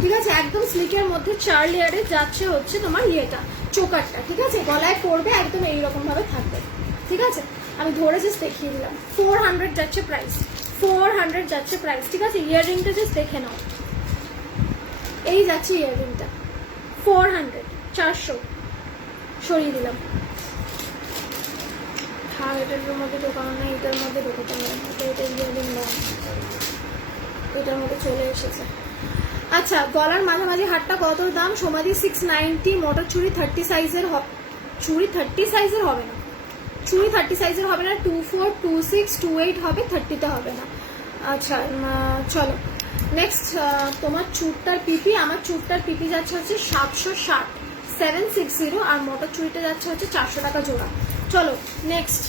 ঠিক আছে, একদম স্লিকের মধ্যে 4 লেয়ারে যাচ্ছে হচ্ছে তোমার ইয়েটা চোকারটা, ঠিক আছে। গলায় পড়বে একদম এইরকম ভাবে থাকবে, ঠিক আছে। আমি ধরে জাস্ট দেখিয়ে দিলাম। 400 যাচ্ছে প্রাইস, 400 যাচ্ছে প্রাইস, ঠিক আছে। ইয়াররিংটা জাস্ট দেখে নাও, এই যাচ্ছে ইয়াররিংটা 400, 400, সরিয়ে দিলাম। হ্যাঁ এটার মধ্যে ঢোকানো নেই, এটার মধ্যে ঢোকাতে হবে, এটা ইয়াররিং না, এটার মধ্যে চলে এসেছে। আচ্ছা গলার মাঝামাঝি হাটটা কত দাম? সমাধি 690, মোটর চুড়ি 30 সাইজের, চুড়ি 30 সাইজের হবে না, চুড়ি 30 সাইজের হবে না, 24, 26, 28 হবে, 30তে হবে না। আচ্ছা চলো নেক্সট। তোমার চুড়টার পিপি, আমার চুড়টার পিপি যাচ্ছে হচ্ছে 760, 760, আর মোটর চুড়িটা যাচ্ছে হচ্ছে 400 টাকা জোড়া। চলো নেক্সট।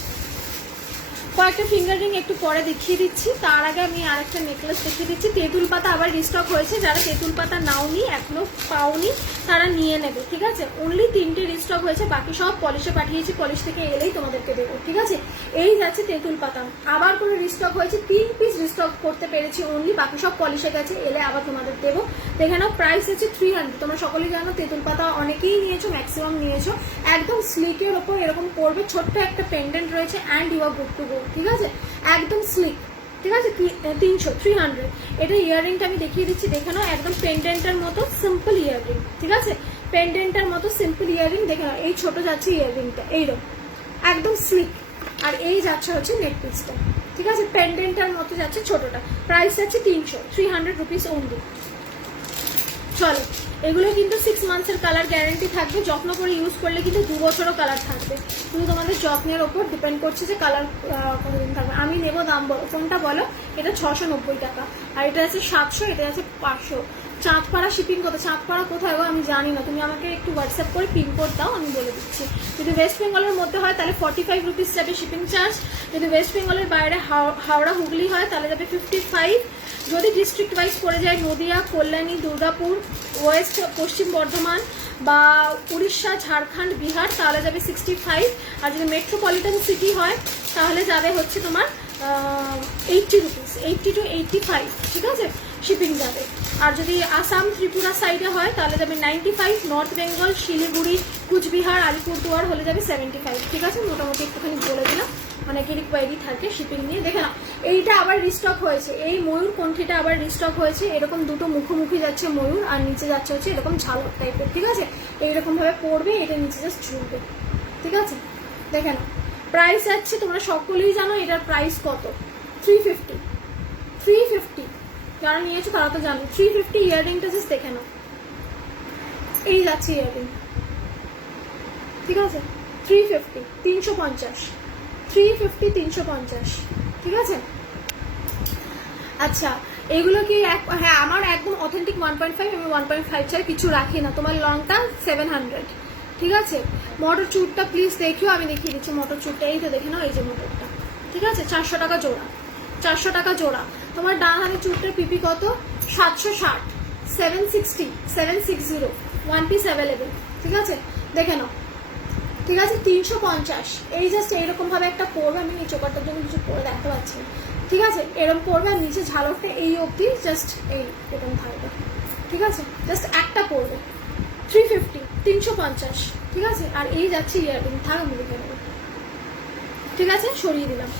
কয়েকটা ফিঙ্গার রিং একটু পরে দেখিয়ে দিচ্ছি, তার আগে আমি আরেকটা নেকলেস দেখিয়ে দিচ্ছি। তেঁতুল পাতা আবার রিস্টক হয়েছে, যারা তেঁতুল পাতা নাওনি, এখনো পাওনি, তারা নিয়ে নেবে, ঠিক আছে। অনলি 3টে রিস্টক হয়েছে, বাকি সব পলিশে পাঠিয়েছি, পলিশ থেকে এলেই তোমাদেরকে দেবো, ঠিক আছে। এই যাচ্ছে তেঁতুল পাতা, আবার করে রিস্টক হয়েছে, 3 পিস রিস্টক করতে পেরেছি অনলি, বাকি সব পলিশে গেছে, এলে আবার তোমাদের দেবো। দেখে নাও প্রাইস হচ্ছে 300। তোমরা সকলেই জানো তেঁতুল পাতা অনেকেই নিয়েছো, ম্যাক্সিমাম নিয়েছো। একদম স্লিকের ওপর এরকম করবে, ছোট্ট একটা পেন্ডেন্ট রয়েছে, and you are good to go, ঠিক আছে, একদম স্লিক, ঠিক আছে। 300। এটা ইয়াররিংটা আমি দেখিয়ে দিচ্ছি, দেখে নাও, একদম পেন্ডেন্টের মতো সিম্পল ইয়াররিং, ঠিক আছে, পেন্ডেন্টের মতো সিম্পল ইয়াররিং, দেখে নাও। এই ছোট যাচ্ছে ইয়াররিংটা এইরকম একদম স্লিক, আর এই যাচ্ছে হচ্ছে নেক পিসটা, ঠিক আছে, পেন্ডেন্টের মতো যাচ্ছে ছোটটা। প্রাইস যাচ্ছে 300 রুপিস অনলি। চলো এগুলো কিন্তু 6 মান্থসের কালার গ্যারেন্টি থাকবে, যত্ন করে ইউজ করলে কিন্তু 2 বছরও কালার থাকবে, শুধু তোমাদের যত্নের ওপর ডিপেন্ড করছে যে কালার কতদিন থাকবে। আমি নেবো, দাম বলো কোনটা বলো। এটা 690 টাকা, আর এটা আছে 700, এটা আছে 500। চাঁদপাড়া শিপিং কোথায়? চাঁদপাড়া কোথায় গো আমি জানি না, তুমি আমাকে একটু হোয়াটসঅ্যাপ করে পিনকোড দাও, আমি বলে দিচ্ছি। যদি ওয়েস্ট বেঙ্গলের মধ্যে হয় তাহলে 45 রুপিস যাবে শিপিং চার্জ, যদি ওয়েস্ট বেঙ্গলের বাইরে হাওড়া হুগলি হয় তাহলে যাবে 55। যদি ডিস্ট্রিক্ট ওয়াইজ পড়ে যায় নদিয়া, কল্যাণী, দুর্গাপুর, ওয়েস্ট পশ্চিম বর্ধমান, বা উড়িষ্যা, ঝাড়খণ্ড, বিহার তাহলে যাবে 65। আর যদি মেট্রোপলিটন সিটি হয় তাহলে যাবে হচ্ছে তোমার 80 রুপিস, 80 to 85, ঠিক আছে, শিপিং যাবে। আর যদি আসাম, ত্রিপুরা সাইডে হয় তাহলে যাবে 95, নর্থ বেঙ্গল, শিলিগুড়ি, কুচবিহার, আলিপুরদুয়ার হলে যাবে 75, ঠিক আছে। মোটামুটি একটুখানি বলে দিলাম, অনেকেরই কোয়ারি থাকে শিপিং নিয়ে। দেখে না, এইটা আবার রিস্টক হয়েছে, এই ময়ূর কণ্ঠিটা আবার রিস্টক হয়েছে। এরকম দুটো মুখোমুখি যাচ্ছে ময়ূর, আর নিচে যাচ্ছে হচ্ছে এরকম ঝালক টাইপের, ঠিক আছে। এইরকম ভাবে পড়বে, এটা নিচে জাস্ট ঝুলবে, ঠিক আছে। দেখে না, প্রাইস যাচ্ছে, তোমরা সকলেই জানো এটার প্রাইস কত, 350, 350। যারা নিয়েছো তারা তো জানো 350। ইয়াররিংটা জাস্ট দেখে নাও, এই যাচ্ছে ইয়াররিং, ঠিক আছে। 350, 350, 350, 350, ঠিক আছে। আচ্ছা, এগুলো কি হ্যাঁ, আমার একদম অথেন্টিক 1.5, আমি 1.5 চাই, কিছু রাখি না। তোমার লংটা 700, ঠিক আছে। মোটর চুটটা প্লিজ দেখিও, আমি দেখিয়ে দিচ্ছি মোটর চুটটা। এই তো দেখে নাও, এই যে মোটরটা, ঠিক আছে, 400 টাকা জোড়া, 400 টাকা জোড়া। তোমার ডান হাতে চুটটার পিপি কত, 760, 760, 760, 1 পিস অ্যাভেলেবেল, ঠিক আছে। দেখে নাও, ঠিক আছে। 350, এই জাস্ট এইরকম ভাবে একটা পড়বে, আমি এই চোকারটার জন্য কিছু পরে দেখতে পাচ্ছি না, ঠিক আছে। এরকম পড়বে, আর নিচে ঝালকটা এই অবধি জাস্ট এরকম থাকবে, ঠিক আছে। জাস্ট একটা পড়বে, 350, 350, ঠিক আছে। আর এই যাচ্ছে ইয়াররিং, থাক আমি দেখে নেবো, ঠিক আছে, সরিয়ে দিলাম।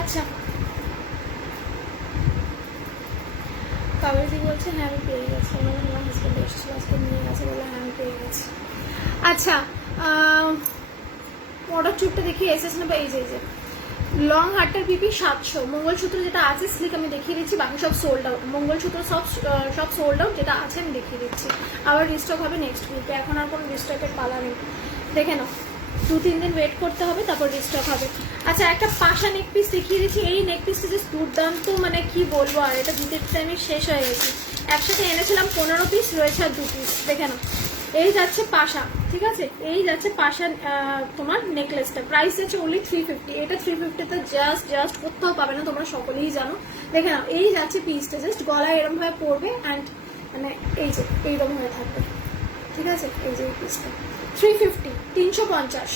আচ্ছা, কাবেরি বলছে হ্যাঁ আমি পেয়ে গেছি, আমার হাজব্যান্ড এসেছিল আজকে নিয়ে গেছে, বলে হ্যাঁ আমি পেয়ে গেছি। আচ্ছা, মোটর চুপটা দেখি এসেছে না, বা এই যে লং হারটার পিপি 700, মঙ্গলসূত্র যেটা আছে স্লিক আমি দেখিয়ে দিচ্ছি, বাকি সব সোল্ড আউট। মঙ্গলসূত্র সব সোল্ড আউট, যেটা আছে আমি দেখিয়ে দিচ্ছি। আবার রিস্টক হবে নেক্সট উইকে, এখন আর কোনো রিস্টকের পালা নেই, দেখে নাও। 2-3 দিন ওয়েট করতে হবে, তারপর রিস্টক হবে। আচ্ছা, একটা পাশা নেক পিস দেখিয়ে দিচ্ছি। এই নেক পিসটা জাস্ট দুর্দান্ত, মানে কি বলবো, আর এটা দিতে দিতে আমি শেষ হয়ে গেছি। একসাথে এনেছিলাম 15 পিস, রয়েছে আর 2 পিস, দেখে নাও। এই যাচ্ছে পাশা, ঠিক আছে, এই যাচ্ছে পাশা তোমার নেকলেসটা, প্রাইস যাচ্ছে অনলি 350। এটা 350-তে জাস্ট কোথাও পাবে না, তোমরা সকলেই জানো। দেখে নাও, এই যাচ্ছে পিসটা, জাস্ট গলায় এরকম ভাবে পড়বে, অ্যান্ড মানে এই যে এইরকম হয়ে থাকবে, ঠিক আছে। এই যে এই পিসটা 350, 350,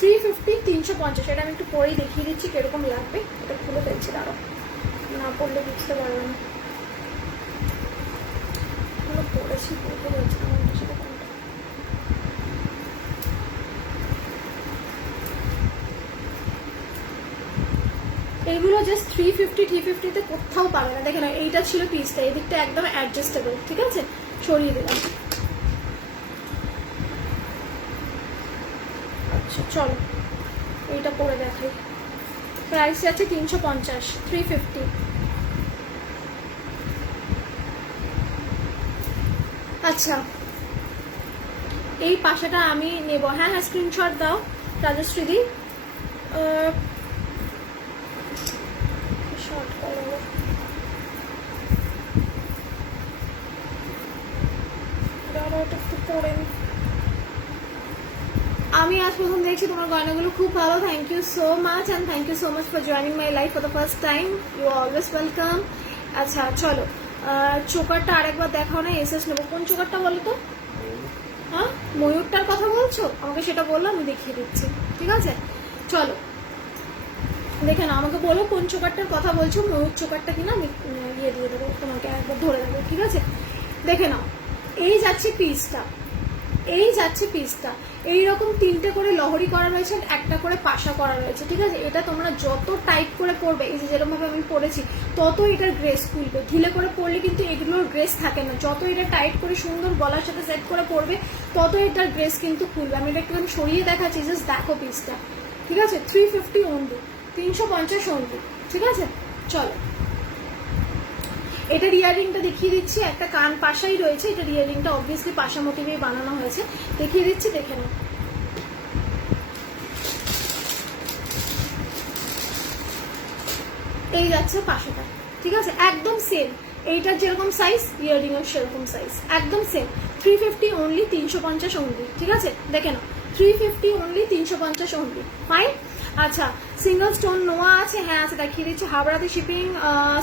350, 350। এটা আমি একটু পরেই দেখিয়ে দিচ্ছি কিরকম লাগবে। এটা খুলে ফেলছি, দাঁড়াও, না পড়লে বুঝতে পারবে না। পড়েছি, বলতে পারছি না আমার সাথে কোনটা। এইগুলো জাস্ট 350, 350-তে কোথাও পাবে না। দেখে না, এইটা ছিল পিসটা, এই দিকটা একদম অ্যাডজাস্টেবল, ঠিক আছে, সরিয়ে দিলাম। আচ্ছা চলো, এইটা পরে দেখাই। প্রাইস আছে 350, 350। আচ্ছা, এই পাশাটা আমি নেব। হ্যাঁ হ্যাঁ, স্ক্রিনশট দাও রাজশ্রীদি। শর্ট করো, একটু পরে। আমি আজ প্রথম দেখছি তোমার গয়নাগুলো, খুব ভালো, thank you so much, and thank you so much for joining my life for the first time, you always welcome. আচ্ছা চলো, চোকারটা আরেকবার দেখাও না, এসএস নেবো। কোন চোকারটা বলো তো? হ্যাঁ, ময়ূরটার কথা বলছো, আমাকে সেটা বললো, আমি দেখিয়ে দিচ্ছি, ঠিক আছে। চলো দেখে না, আমাকে বলো কোন চোকারটার কথা বলছো, ময়ূর চোকারটা কিনা আমি ইয়ে দিয়ে দেবো তোমাকে, একবার ধরে দেবো, ঠিক আছে। দেখে নাও, এই যাচ্ছে পিসটা, এই যাচ্ছে পিসটা, এইরকম 3টে করে লহরি করা রয়েছে, একটা করে পাশা করা রয়েছে, ঠিক আছে। এটা তোমরা যত টাইট করে পরবে, এই যে যেরকমভাবে আমি পরেছি, তত এটার গ্রেস খুলবে। ঢিলে করে পরলে কিন্তু এগুলোর গ্রেস থাকে না। যত এটা টাইট করে সুন্দর গলার সাথে সেট করে পরবে, তত এটার গ্রেস কিন্তু খুলবে। আমি এটা একটুখানি সরিয়ে দেখাচ্ছি, জাস্ট দেখো পিসটা, ঠিক আছে। 350 অনলি, 350 অনলি, ঠিক আছে। চলো, এটার ইয়াররিংটা দেখিয়ে দিচ্ছি, একটা কান পাশাই রয়েছে। এটার ইয়াররিংটা অবভিয়াসলি পাশা মোটিভেই বানানো হয়েছে, দেখিয়ে দিচ্ছি, দেখে নাও। এই যাচ্ছে পাশাটা, ঠিক আছে, একদম সেম। এইটার যেরকম সাইজ, ইয়াররিং এর সেরকম সাইজ, একদম সেম। 350 অনলি, 350 অনলি, ঠিক আছে। দেখে নাও, 350 অনলি, 350 অনলি, ফাইন। আচ্ছা, সিঙ্গেল স্টোন নোয়া আছে, হ্যাঁ আছে, দেখিয়ে দিচ্ছি। হাবড়াতে শিপিং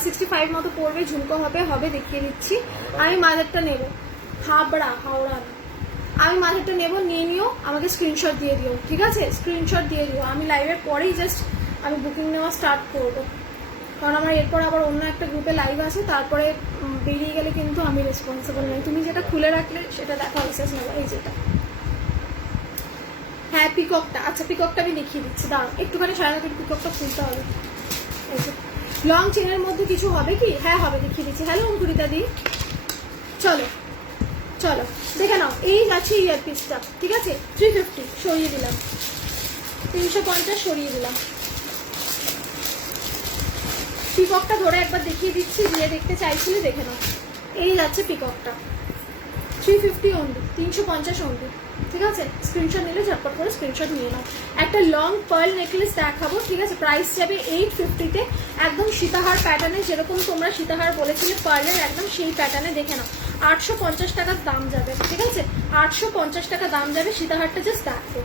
65 মতো পড়বে, ঝুমকো হবে দেখিয়ে দিচ্ছি। আমি মাঝেরটা নেব, হাওড়া না, আমি মাঝেরটা নেব, নিয়ে নিও, আমাকে স্ক্রিনশট দিয়ে দিও, ঠিক আছে? স্ক্রিনশট দিয়ে দিও, আমি লাইভের পরেই জাস্ট আমি বুকিং নেওয়া স্টার্ট করবো, কারণ আমার এরপর আবার অন্য একটা গ্রুপে লাইভ আছে, তারপরে বেরিয়ে গেলে কিন্তু আমি রেসপন্সিবল নই। তুমি যেটা খুলে রাখলে সেটা দেখা মেসেজ নেবো। এই যেটা, হ্যাঁ পিককটা, আচ্ছা পিককটা আমি দেখিয়ে দিচ্ছি, দাঁড়াও একটুখানি সারা রাতের পিককটা খুলতে হবে। লং চেনের মধ্যে কিছু হবে কি? হ্যাঁ হবে, দেখিয়ে দিচ্ছি। হ্যালো অঙ্কুরিতা দি, চলো চলো দেখে নাও। এই যাচ্ছে ইয়ারপিসটা, ঠিক আছে? 350 সরিয়ে দিলাম, 350 সরিয়ে দিলাম। পিককটা ধরে একবার দেখিয়ে দিচ্ছি, দিয়ে দেখতে চাইছিলে, দেখে নাও। এই যাচ্ছে পিককটা, 350 অনলি, 350 অনলি, ঠিক আছে? স্ক্রিনশট নিলে ঝটপট করে স্ক্রিনশট নিয়ে নাও। একটা লং পার্ল নেকলেস দেখাবো, ঠিক আছে? প্রাইস যাবে 850-তে, একদম সীতাহার প্যাটার্নে, যেরকম তোমরা সীতাহার বলেছিলে পার্লের, একদম সেই প্যাটার্নে, দেখে নাও। 850 টাকার দাম যাবে, ঠিক আছে? 850 টাকা দাম যাবে। সীতাহারটা জাস্ট দেখো,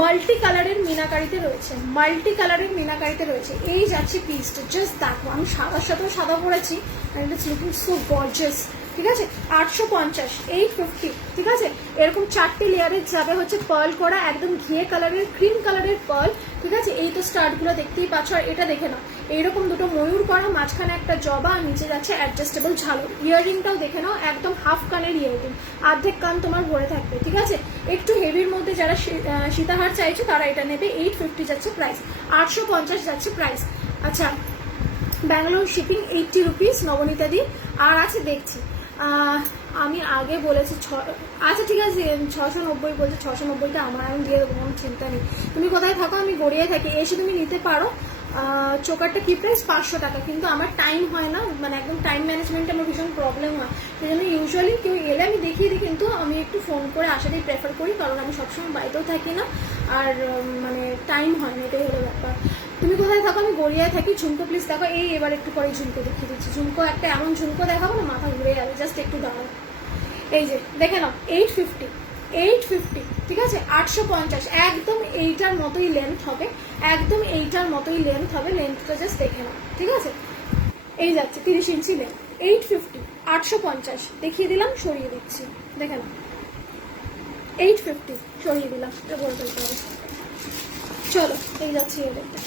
মাল্টি কালারের মিনাকারিতে রয়েছে, মাল্টি কালারের মিনাকারিতে রয়েছে। এই যাচ্ছে পিসটা, জাস্ট দেখো, আমি সাদার সাথেও সাদা পরেছি, and it's looking so gorgeous, ঠিক আছে? 850, 850, ঠিক আছে? এরকম 4টে লেয়ারের যাবে হচ্ছে পার্ল করা, একদম ঘিয়ে কালারের, ক্রিম কালারের পার্ল, ঠিক আছে? এই তো স্টার্টগুলো দেখতেই পাচ্ছ। আর এটা দেখে নাও, এইরকম দুটো ময়ূর করা, মাঝখানে একটা জবা, আর নিচে যাচ্ছে অ্যাডজাস্টেবল ঝালর। ইয়াররিংটাও দেখে নাও, একদম হাফ কানের ইয়াররিং, অর্ধেক কান তোমার ভরে থাকবে, ঠিক আছে? একটু হেভির মধ্যে যারা সীতাহার চাইছো তারা এটা নেবে। 850 যাচ্ছে প্রাইস, 850 যাচ্ছে প্রাইস। আচ্ছা, ব্যাঙ্গালোর শিপিং 80 রুপিস নবনীতা দি। আর আছে দেখছি, আমি আগে বলেছি আচ্ছা ঠিক আছে, 690 বলছে, 690টা আমার, আমি দিয়ে দেবো, কোনো চিন্তা নেই। তুমি কোথায় থাকো? আমি গড়িয়ায় থাকি, এসে তুমি নিতে পারো। চোকারটা কি প্রাইস? 500 টাকা। কিন্তু আমার টাইম হয় না, মানে একদম টাইম ম্যানেজমেন্টে আমার ভীষণ প্রবলেম হয়, সেই জন্য ইউজুয়ালি কেউ এলে আমি দেখিয়ে দিই, কিন্তু আমি একটু ফোন করে আসাটাই প্রেফার করি, কারণ আমি সবসময় বাড়িতেও থাকি না, আর মানে টাইম হয় না, এটাই হলো ব্যাপার। তুমি কোথায় থাকো? আমি গড়িয়ায় থাকি। ঝুমকো প্লিজ দেখো, এবার একটু পরে ঝুমকো দেখিয়ে দিচ্ছি। ঝুমকো একটা এমন ঝুমকো দেখাবো না, মাথা ঘুরে যাবে, জাস্ট একটু দাঁড়াও। এই যে দেখে নাও, 850, ঠিক আছে? 850, একদম এইটার মতোই লেন্থ হবে, একদম এইটার মতোই লেন্থ হবে। লেন্থটা জাস্ট দেখে নাও, ঠিক আছে? এই যাচ্ছে 30 ইঞ্চি লেন্থ, 850, 850 দেখিয়ে দিলাম, সরিয়ে দিচ্ছি, দেখে নাও। 850 সরিয়ে দিলাম, এটা বলে ফেলতে হবে। চলো, এই যাচ্ছে ইয়াররিংটা।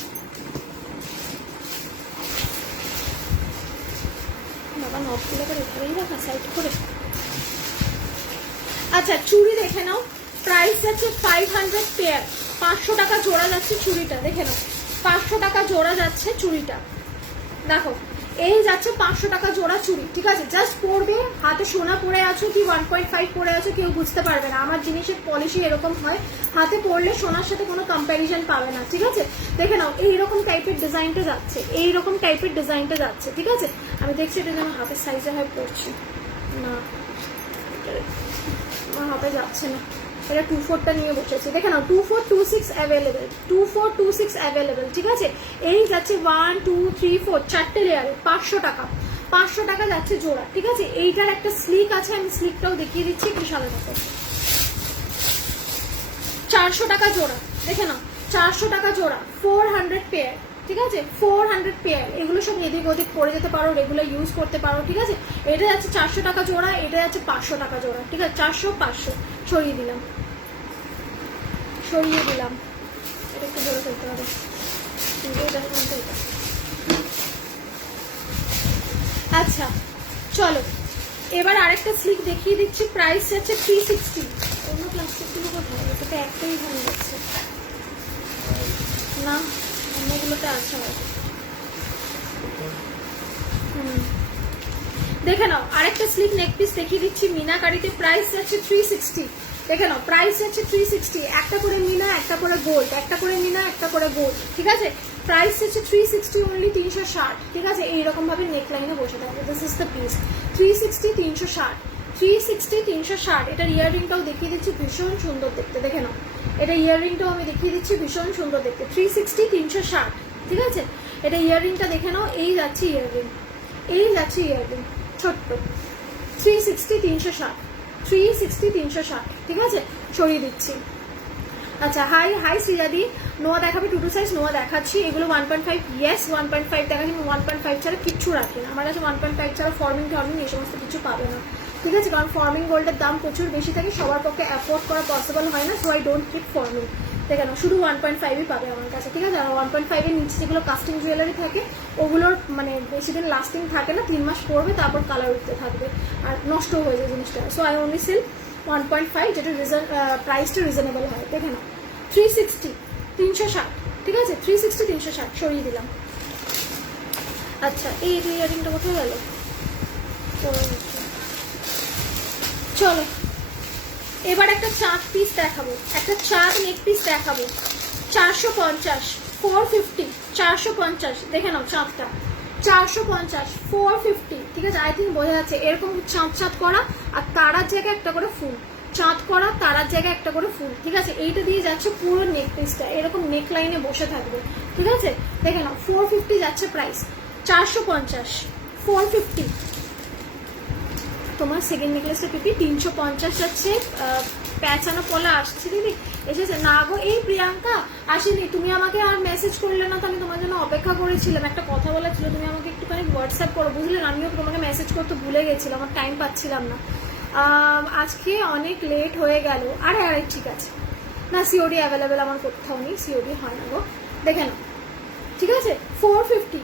বাবা নবগুলো করে এখানেই রাখা সাইড করে। আচ্ছা, চুড়ি দেখে নাও, প্রাইস যাচ্ছে 500 পেয়ার, 500 টাকা জোড়া যাচ্ছে চুড়িটা, দেখে নাও। 500 টাকা জোড়া যাচ্ছে চুড়িটা, দেখো। এই যাচ্ছে 500 টাকা জোড়া চুড়ি, ঠিক আছে? জাস্ট পরবে, হাতে সোনা পরে আছো কি 1.5 পরে আছো কেউ বুঝতে পারবে না। আমার জিনিসের পলিসি এরকম হয়, হাতে পরলে সোনার সাথে কোনো কম্প্যারিজন পাবে না, ঠিক আছে? দেখে নাও, এইরকম টাইপের ডিজাইনটা যাচ্ছে, এইরকম টাইপের ডিজাইনটা যাচ্ছে, ঠিক আছে? আমি দেখছি এটা যেন হাতের সাইজে হয় পড়ছি না, আমার হাতে যাচ্ছে না। এটা 24টা নিয়ে বসেছে, দেখে নাও। 2426 অ্যাভেলেবেল, 2426 অ্যাভেলেবেল, ঠিক আছে? এই যাচ্ছে 1 2 3 4 4টে লেয়ারে, 500 টাকা, 500 টাকা যাচ্ছে জোড়া, ঠিক আছে? এইটার একটা স্লিক আছে, আমি স্লিকটাও দেখিয়ে দিচ্ছি একটু সাধারণত। 400 টাকা জোড়া, দেখে নাও, 400 টাকা জোড়া, 400 পেয়ার, ঠিক আছে? 400 পেয়ার, এগুলো সব এদিক ওদিক পরে যেতে পারো, রেগুলার ইউজ করতে পারো, ঠিক আছে? এটা যাচ্ছে 400 টাকা জোড়া, এটা যাচ্ছে 500 টাকা জোড়া, ঠিক আছে? 400 500 সরিয়ে দিলাম, সরিয়ে দিলাম। এটা একটু জোরে ফেলতে হবে, আচ্ছা চলো, এবার আরেকটা স্লিক দেখিয়ে দিচ্ছি। প্রাইস যাচ্ছে 360। অন্য প্লাস্টিকগুলো কোথায়? এটাতে একটাই ভালো যাচ্ছে না, অন্যগুলোতে আছে হয়তো। দেখে নাও, আরেকটা স্লিক নেক পিস দেখিয়ে দিচ্ছি মিনাকারিতে। প্রাইস যাচ্ছে 360, দেখে নাও, প্রাইস যাচ্ছে 360। একটা করে মিনা, একটা করে গোল্ড, একটা করে মিনা, একটা করে গোল্ড, ঠিক আছে? প্রাইস হচ্ছে 360 অনলি, 360, ঠিক আছে? এইরকম ভাবে নেকলাইনে বসে থাকবে। This is the piece, 360 360, 360 360। এটার ইয়াররিংটাও দেখিয়ে দিচ্ছি, ভীষণ সুন্দর দেখতে, দেখে নাও। এটা ইয়াররিংটাও আমি দেখিয়ে দিচ্ছি, ভীষণ সুন্দর দেখতে। 360 360, ঠিক আছে? এটা ইয়াররিংটা দেখে নাও, এই যাচ্ছে ইয়াররিং, এই যাচ্ছে ইয়াররিং ছোট্ট। 360 360, 360 360, ঠিক আছে? সরিয়ে দিচ্ছি। আচ্ছা হাই হাই শ্রীজাদি, নোয়া দেখাবে 2 সাইজ? নোয়া দেখাচ্ছি, এগুলো 1.5, ইয়েস 1.5 দেখাচ্ছি। 1.5 ছাড়া কিচ্ছু রাখি না আমার কাছে, 1.5 ছাড়া ফর্মিং টর্মিং এই সমস্ত কিছু পাবে না, ঠিক আছে? কারণ ফর্মিং গোল্ডের দাম প্রচুর বেশি থাকে, সবার পক্ষে অ্যাফোর্ড করা পসিবল হয় না, so I don't keep forming. দেখে না, শুধু 1.5ই পাবে আমার কাছে, ঠিক আছে? আর 1.5 এর নিচে যেগুলো কাস্টিং জুয়েলারি থাকে ওগুলোর মানে বেশি দিন লাস্টিং থাকে না, 3 মাস পরবে তারপর কালার উঠতে থাকবে আর নষ্ট হয়ে যায় জিনিসটা। সো আই অনলি সেল 1.5, যেটা প্রাইসটা রিজনেবল হয়। দেখে না, 360 360, ঠিক আছে? 360 360 সরিয়ে দিলাম। আচ্ছা এই ইয়ারিংটা কোথায় গেল? চলো এবার একটা চাঁদ পিস দেখাবো, একটা চাঁদ নেক পিস দেখাবো। 450, 450, 450। দেখে নাও চাঁদটা, 450, 450, ঠিক আছে? আই থিঙ্ক বোঝা যাচ্ছে। এরকম চাঁদ চাঁদ করা আর তারার জায়গায় একটা করে ফুল, চাঁদ করা তারার জায়গায় একটা করে ফুল, ঠিক আছে? এইটা দিয়ে যাচ্ছে পুরো নেক পিসটা, এরকম নেক লাইনে বসে থাকবে, ঠিক আছে? দেখে নাও 450 যাচ্ছে প্রাইস, 450, 450। তোমার সেকেন্ড নেকলেসটা পিপি 350 যাচ্ছে। প্যাঁচানো পলা আসছে দিদি, এসেছে না গো? এই প্রিয়াঙ্কা আসেনি, তুমি আমাকে আর মেসেজ করলে না তো, আমি তোমার জন্য অপেক্ষা করেছিলাম, একটা কথা বলা ছিল, তুমি আমাকে একটুখানি হোয়াটসঅ্যাপ করো, বুঝলেন? আমিও তোমাকে মেসেজ করতে ভুলে গেছিলাম, আমার টাইম পাচ্ছিলাম না, আজকে অনেক লেট হয়ে গেল। আরে আরে ঠিক আছে, না সিওডি অ্যাভেলেবেল আমার কোথাও নেই, সিওডি হয় না গো। দেখে নাও, ঠিক আছে? 450,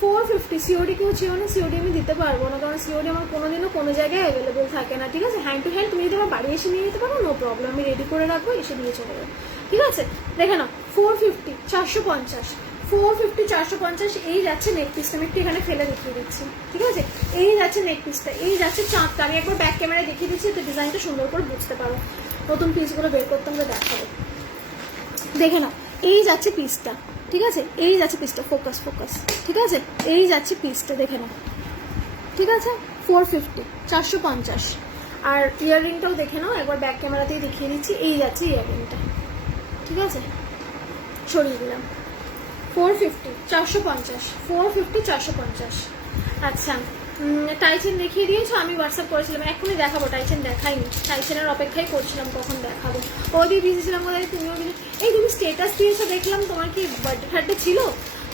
450 সিওডি কেউ ছিল না, সিওডি আমি দিতে পারবো না, কারণ সিওডি আমার কোনোদিনও কোনো জায়গায় অ্যাভেলেবেল থাকে না, ঠিক আছে? হ্যান্ড টু হ্যান্ড তুমি যদি আমার বাড়ি এসে নিয়ে যেতে পারো, নো প্রবলেম, আমি রেডি করে রাখবো, এসে দিয়ে চলে যাবো, ঠিক আছে? দেখে নাও 450, 450, 450, 450। এই যাচ্ছে নেক পিসটা, আমি একটু এখানে ফেলে দেখিয়ে দিচ্ছি, ঠিক আছে? এই যাচ্ছে নেক পিসটা, এই যাচ্ছে চাঁদটা। আমি একবার ব্যাক ক্যামেরায় দেখিয়ে দিচ্ছি, তো ডিজাইনটা সুন্দর করে বুঝতে পারো। নতুন পিসগুলো বের করতে আমরা দেখাবো। দেখে নাও, এই যাচ্ছে পিসটা, ঠিক আছে? এই যাচ্ছে পিসটা, ফোকাস ফোকাস, ঠিক আছে? এই যাচ্ছে পিসটা, দেখে নাও, ঠিক আছে? 450, 450। আর ইয়াররিংটাও দেখে নাও, একবার ব্যাক ক্যামেরাতেই দেখিয়ে দিচ্ছি। এই যাচ্ছে ইয়াররিংটা, ঠিক আছে? সরিয়ে দিলাম। 450, 450, 450, 450। আচ্ছা টাইচেন দেখিয়ে দিয়েছো? আমি হোয়াটসঅ্যাপ করেছিলাম, এখনই দেখাবো। টাইচেন দেখাইনি, টাইচেনের অপেক্ষাই করছিলাম কখন দেখাবো। ওদিকে বিজি ছিলাম, কোথায় তুমিও বিজি। এই তুমি স্টেটাস দিয়েছো দেখলাম, তোমার কি বার্থডে ফার্থডে ছিল?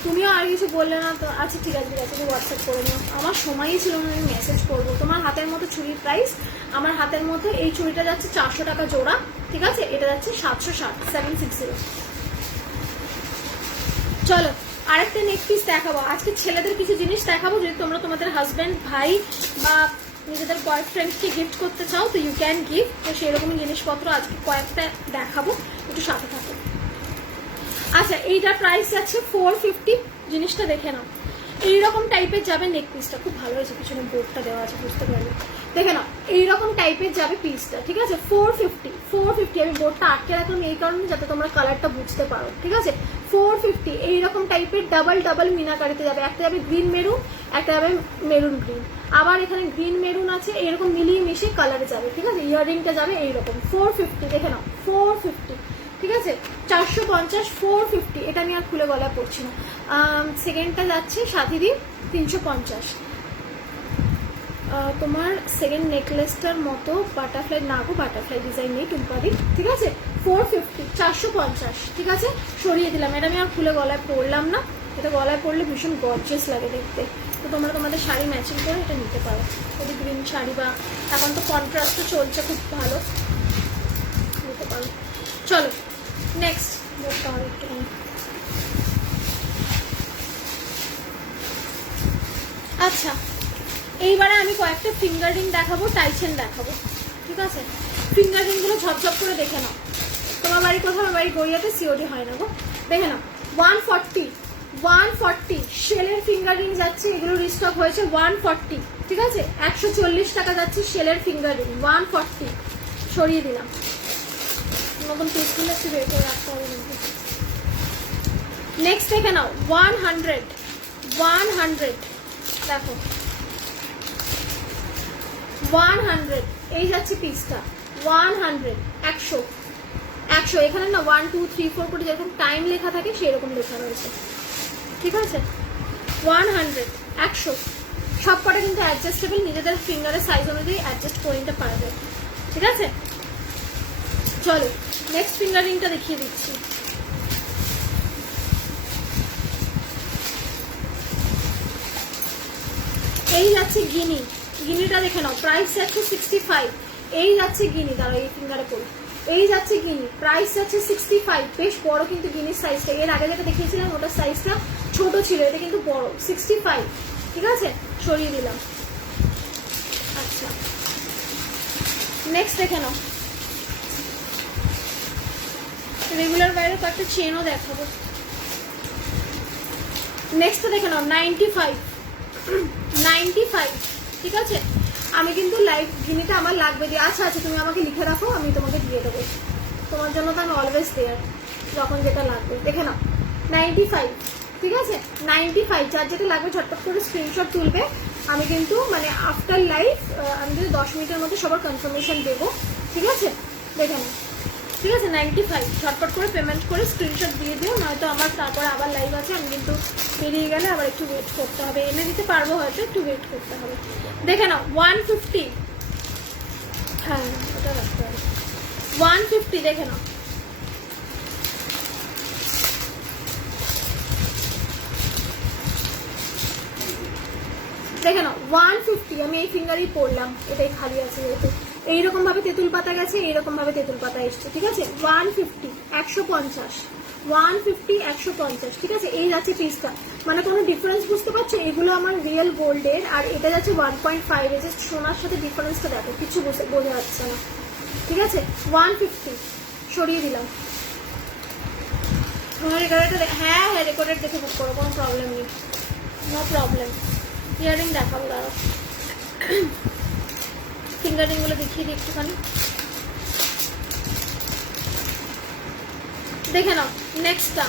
তুমিও আর কিছু বললে না তো। আচ্ছা ঠিক আছে ঠিক আছে, তুমি হোয়াটসঅ্যাপ করে নিও, আমার সময়ই ছিল না, আমি মেসেজ করবো। তোমার হাতের মতো চুড়ির প্রাইস, আমার হাতের মতো এই চুড়িটা যাচ্ছে 400 টাকা জোড়া, ঠিক আছে? এটা যাচ্ছে 760, 760। চলো আরেকটা নেক পিস দেখাবো। আজকে ছেলেদের কিছু জিনিস দেখাবো, যদি তোমরা তোমাদের হাজব্যান্ড, ভাই বা নিজেদের বয়ফ্রেন্ডকে গিফট করতে চাও তো ইউ ক্যান গিফট। তো সেরকমই জিনিসপত্র আজকে কয়েকটা দেখাবো, একটু সাথে থাকো। আচ্ছা এইটার প্রাইস যাচ্ছে 450। জিনিসটা দেখে নাও, এইরকম টাইপের যাবে নেক পিসটা, খুব ভালো হয়েছে, পিছনে বোর্ডটা দেওয়া আছে, বুঝতে পারবে। দেখে নাও এইরকম টাইপের যাবে পিসটা, ঠিক আছে? 450, 450। আমি বোর্ডটা আটকে রাখলাম এই কারণে যাতে তোমরা কালারটা বুঝতে পারো, ঠিক আছে? 450 এইরকম টাইপের ডাবল ডাবল মিনাকারিতে যাবে। একটা যাবে গ্রিন মেরুন, একটা যাবে মেরুন গ্রিন, আবার এখানে গ্রিন মেরুন আছে, এরকম মিলিয়ে মিশিয়ে কালারে যাবে, ঠিক আছে? ইয়াররিংটা যাবে এইরকম 450। দেখে নাও 450, ঠিক আছে? 450, 450। এটা আমি আর খুলে গলা পড়ছি না। সেকেন্ডটা যাচ্ছে সাথীদি 350। তোমার সেকেন্ড নেকলেসটার মতো বাটারফ্লাই না গো, বাটারফ্লাই ডিজাইন নেই টুম্পাদি, ঠিক আছে? 450, 450, ঠিক আছে? সরিয়ে দিলাম। এটা আমি আর খুলে গলায় পরলাম না, এটা গলায় পরলে ভীষণ গর্জিয়াস লাগে দেখতে। তো তোমরা তোমাদের শাড়ি ম্যাচিং করে এটা নিতে পারো, যদি গ্রিন শাড়ি বা এখন তো কন্ট্রাস্টও চলছে খুব ভালো, নিতে পারো। চলো নেক্সট বোর্ডটা হবে একটুখানি। আচ্ছা এইবারে আমি কয়েকটা ফিঙ্গার রিং দেখাবো, টাইচেন দেখাবো, ঠিক আছে? ফিঙ্গার রিংগুলো ঝপঝপ করে দেখে নাও। তোমার বাড়ি কোথাও? আমার বাড়ি গড়িয়াতে, সিওডি হয় না গো। দেখে নাও 140, 140 শেলের ফিঙ্গার রিং যাচ্ছে, এগুলো রিস্টক হয়েছে 140, ঠিক আছে? 140 টাকা যাচ্ছে শেলের ফিঙ্গার রিং, 140। সরিয়ে দিলাম। নতুন পিসগুলো একটু বের করে রাখতে হবে। নেক্সট দেখে নাও 100, 100 দেখো 100 এই যাচ্ছে পিসটা 100, 100, 100। এখানে না 1 2 3 4 করে যেরকম টাইম লেখা থাকে সেরকম লেখা রয়েছে, ঠিক আছে? 100, 100 সব কটা কিন্তু অ্যাডজাস্টেবল, নিজেদের ফিঙ্গারের সাইজ অনুযায়ী অ্যাডজাস্ট করে নিতে পারবে, ঠিক আছে? চলো নেক্সট ফিঙ্গারিংটা দেখিয়ে দিচ্ছি। এই যাচ্ছে গিনি, গিনিটা দেখে নাও, প্রাইস যাচ্ছে 65। এই যাচ্ছে গিনি, দাঁড়াও এই ফিঙ্গারে করি, এই যাচ্ছে গিনি, প্রাইস যাচ্ছে 65। বেশ বড় কিন্তু গিনির সাইজটা, এর আগে যেটা দেখিয়েছিলাম ওটার সাইজটা ছোট ছিল, এটা কিন্তু বড়, 65। ঠিক আছে, সরিয়ে দিলাম। আচ্ছা নেক্সট দেখে নাও, রেগুলার বাইরে কয়েকটা চেনও দেখাবো। নেক্সট দেখে নাও 95, 95। ঠিক আছে, আমি কিন্তু লাইভ জিনিসটা আমার লাগবে দিয়ে, আচ্ছা আচ্ছা তুমি আমাকে লিখে রাখো, আমি তোমাকে দিয়ে দেবো, তোমার জন্য তো আমি অলওয়েজ দেয়ার, যখন যেটা লাগবে। দেখে নাও 95। ঠিক আছে 95, যার যেটা লাগবে ঝটপট করে স্ক্রিনশট তুলবে। আমি কিন্তু মানে আফটার লাইভ আমি কিন্তু 10 মিনিটের মধ্যে সবার কনফার্মেশন দেবো। ঠিক আছে, দেখে নাও। ঠিক আছে 95, ঝটপট করে পেমেন্ট করে স্ক্রিনশট দিয়ে দিও, নয়তো আমার তারপরে আবার লাইভ আছে, আমি কিন্তু বেরিয়ে গেলে আবার একটু ওয়েট করতে হবে, এনে দিতে পারবো হয়তো, একটু ওয়েট করতে হবে। দেখে নাও 150, হ্যাঁ ওটা রাখতে হবে, 150 দেখে নাও। দেখে নাও 150, আমি এই ফিঙ্গারই পড়লাম, এটাই খালি আছে যেহেতু। এইরকম ভাবে তেঁতুল পাতা গেছে, এইরকম ভাবে তেঁতুল পাতা এসছে। ঠিক আছে 150, 150, 150, 150। ঠিক আছে, এই যাচ্ছে পিসটা, মানে কোনো ডিফারেন্স বুঝতে পারছো? এগুলো আমার রিয়েল গোল্ডের, আর এটা যাচ্ছে 1.5, এই যে সোনার সাথে ডিফারেন্সটা দেখো, কিছু বোঝা যাচ্ছে না। ঠিক আছে 150, সরিয়ে দিলাম। তোমার রেকর্ডটা, হ্যাঁ হ্যাঁ রেকর্ডেড দেখে বুক করো, কোনো প্রবলেম নেই, নো প্রবলেম। ইয়ারিং দেখাবো, দাঁড়াও ফিঙ্গারিং গুলো দেখিয়ে দিই একটুখানি। দেখে নাও নেক্সটটা,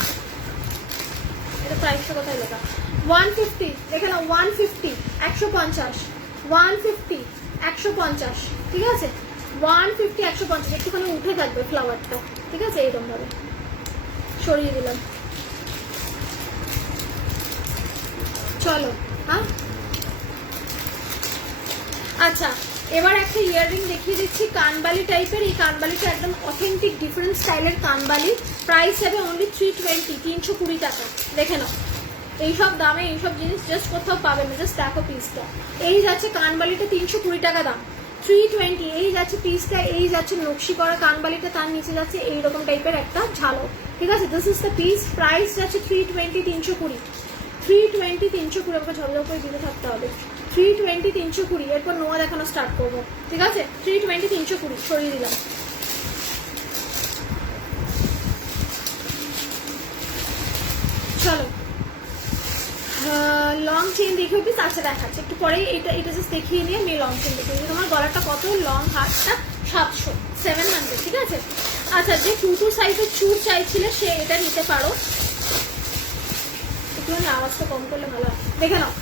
এটা প্রাইসটা কোথায় লেখা, 150। দেখে নাও 150, 150, 150, 150। ঠিক আছে 150, 150, একটুখানি উঠে থাকবে ফ্লাওয়ারটা। ঠিক আছে, এইরকম ভাবে সরিয়ে দিলাম। চলো, হ্যাঁ আচ্ছা এবার একটা ইয়াররিং দেখিয়ে দিচ্ছি, কানবালি টাইপের। এই কানবালিটা একদম অথেন্টিক ডিফারেন্ট স্টাইলের কানবালি, প্রাইস হবে অনলি 320, 320 টাকা। দেখে নাও, এইসব দামে এইসব জিনিস জাস্ট কোথাও পাবে না, জাস্ট দেখো পিসটা। এই যাচ্ছে কানবালিটা 320 টাকা দাম, 320। এই যাচ্ছে পিসটা, এই যাচ্ছে নকশি করা কানবালিটা, তার নিচে যাচ্ছে এইরকম টাইপের একটা ঝালক। ঠিক আছে, this is the piece, price যাচ্ছে 320, 320, 320, 320। আমাকে ঝলঝল করে দিতে থাকতে হবে, 320, 320। এরপর নোয়া দেখানো স্টার্ট করবো। ঠিক আছে 320, 320, সরিয়ে দিলাম। চলো লং চেন দেখে পিস, আচ্ছা দেখাচ্ছে একটু পরে, এটা জাস্ট দেখিয়ে নিয়ে আমি লং চেন দেখিয়ে দিই। তোমার গলাটা কত, লং হাতটা 700, 700। ঠিক আছে, আচ্ছা যে 2 সাইজের চুর চাইছিলে সে এটা নিতে পারো, একটু আওয়াজটা কম করলে ভালো হয়। দেখে নাও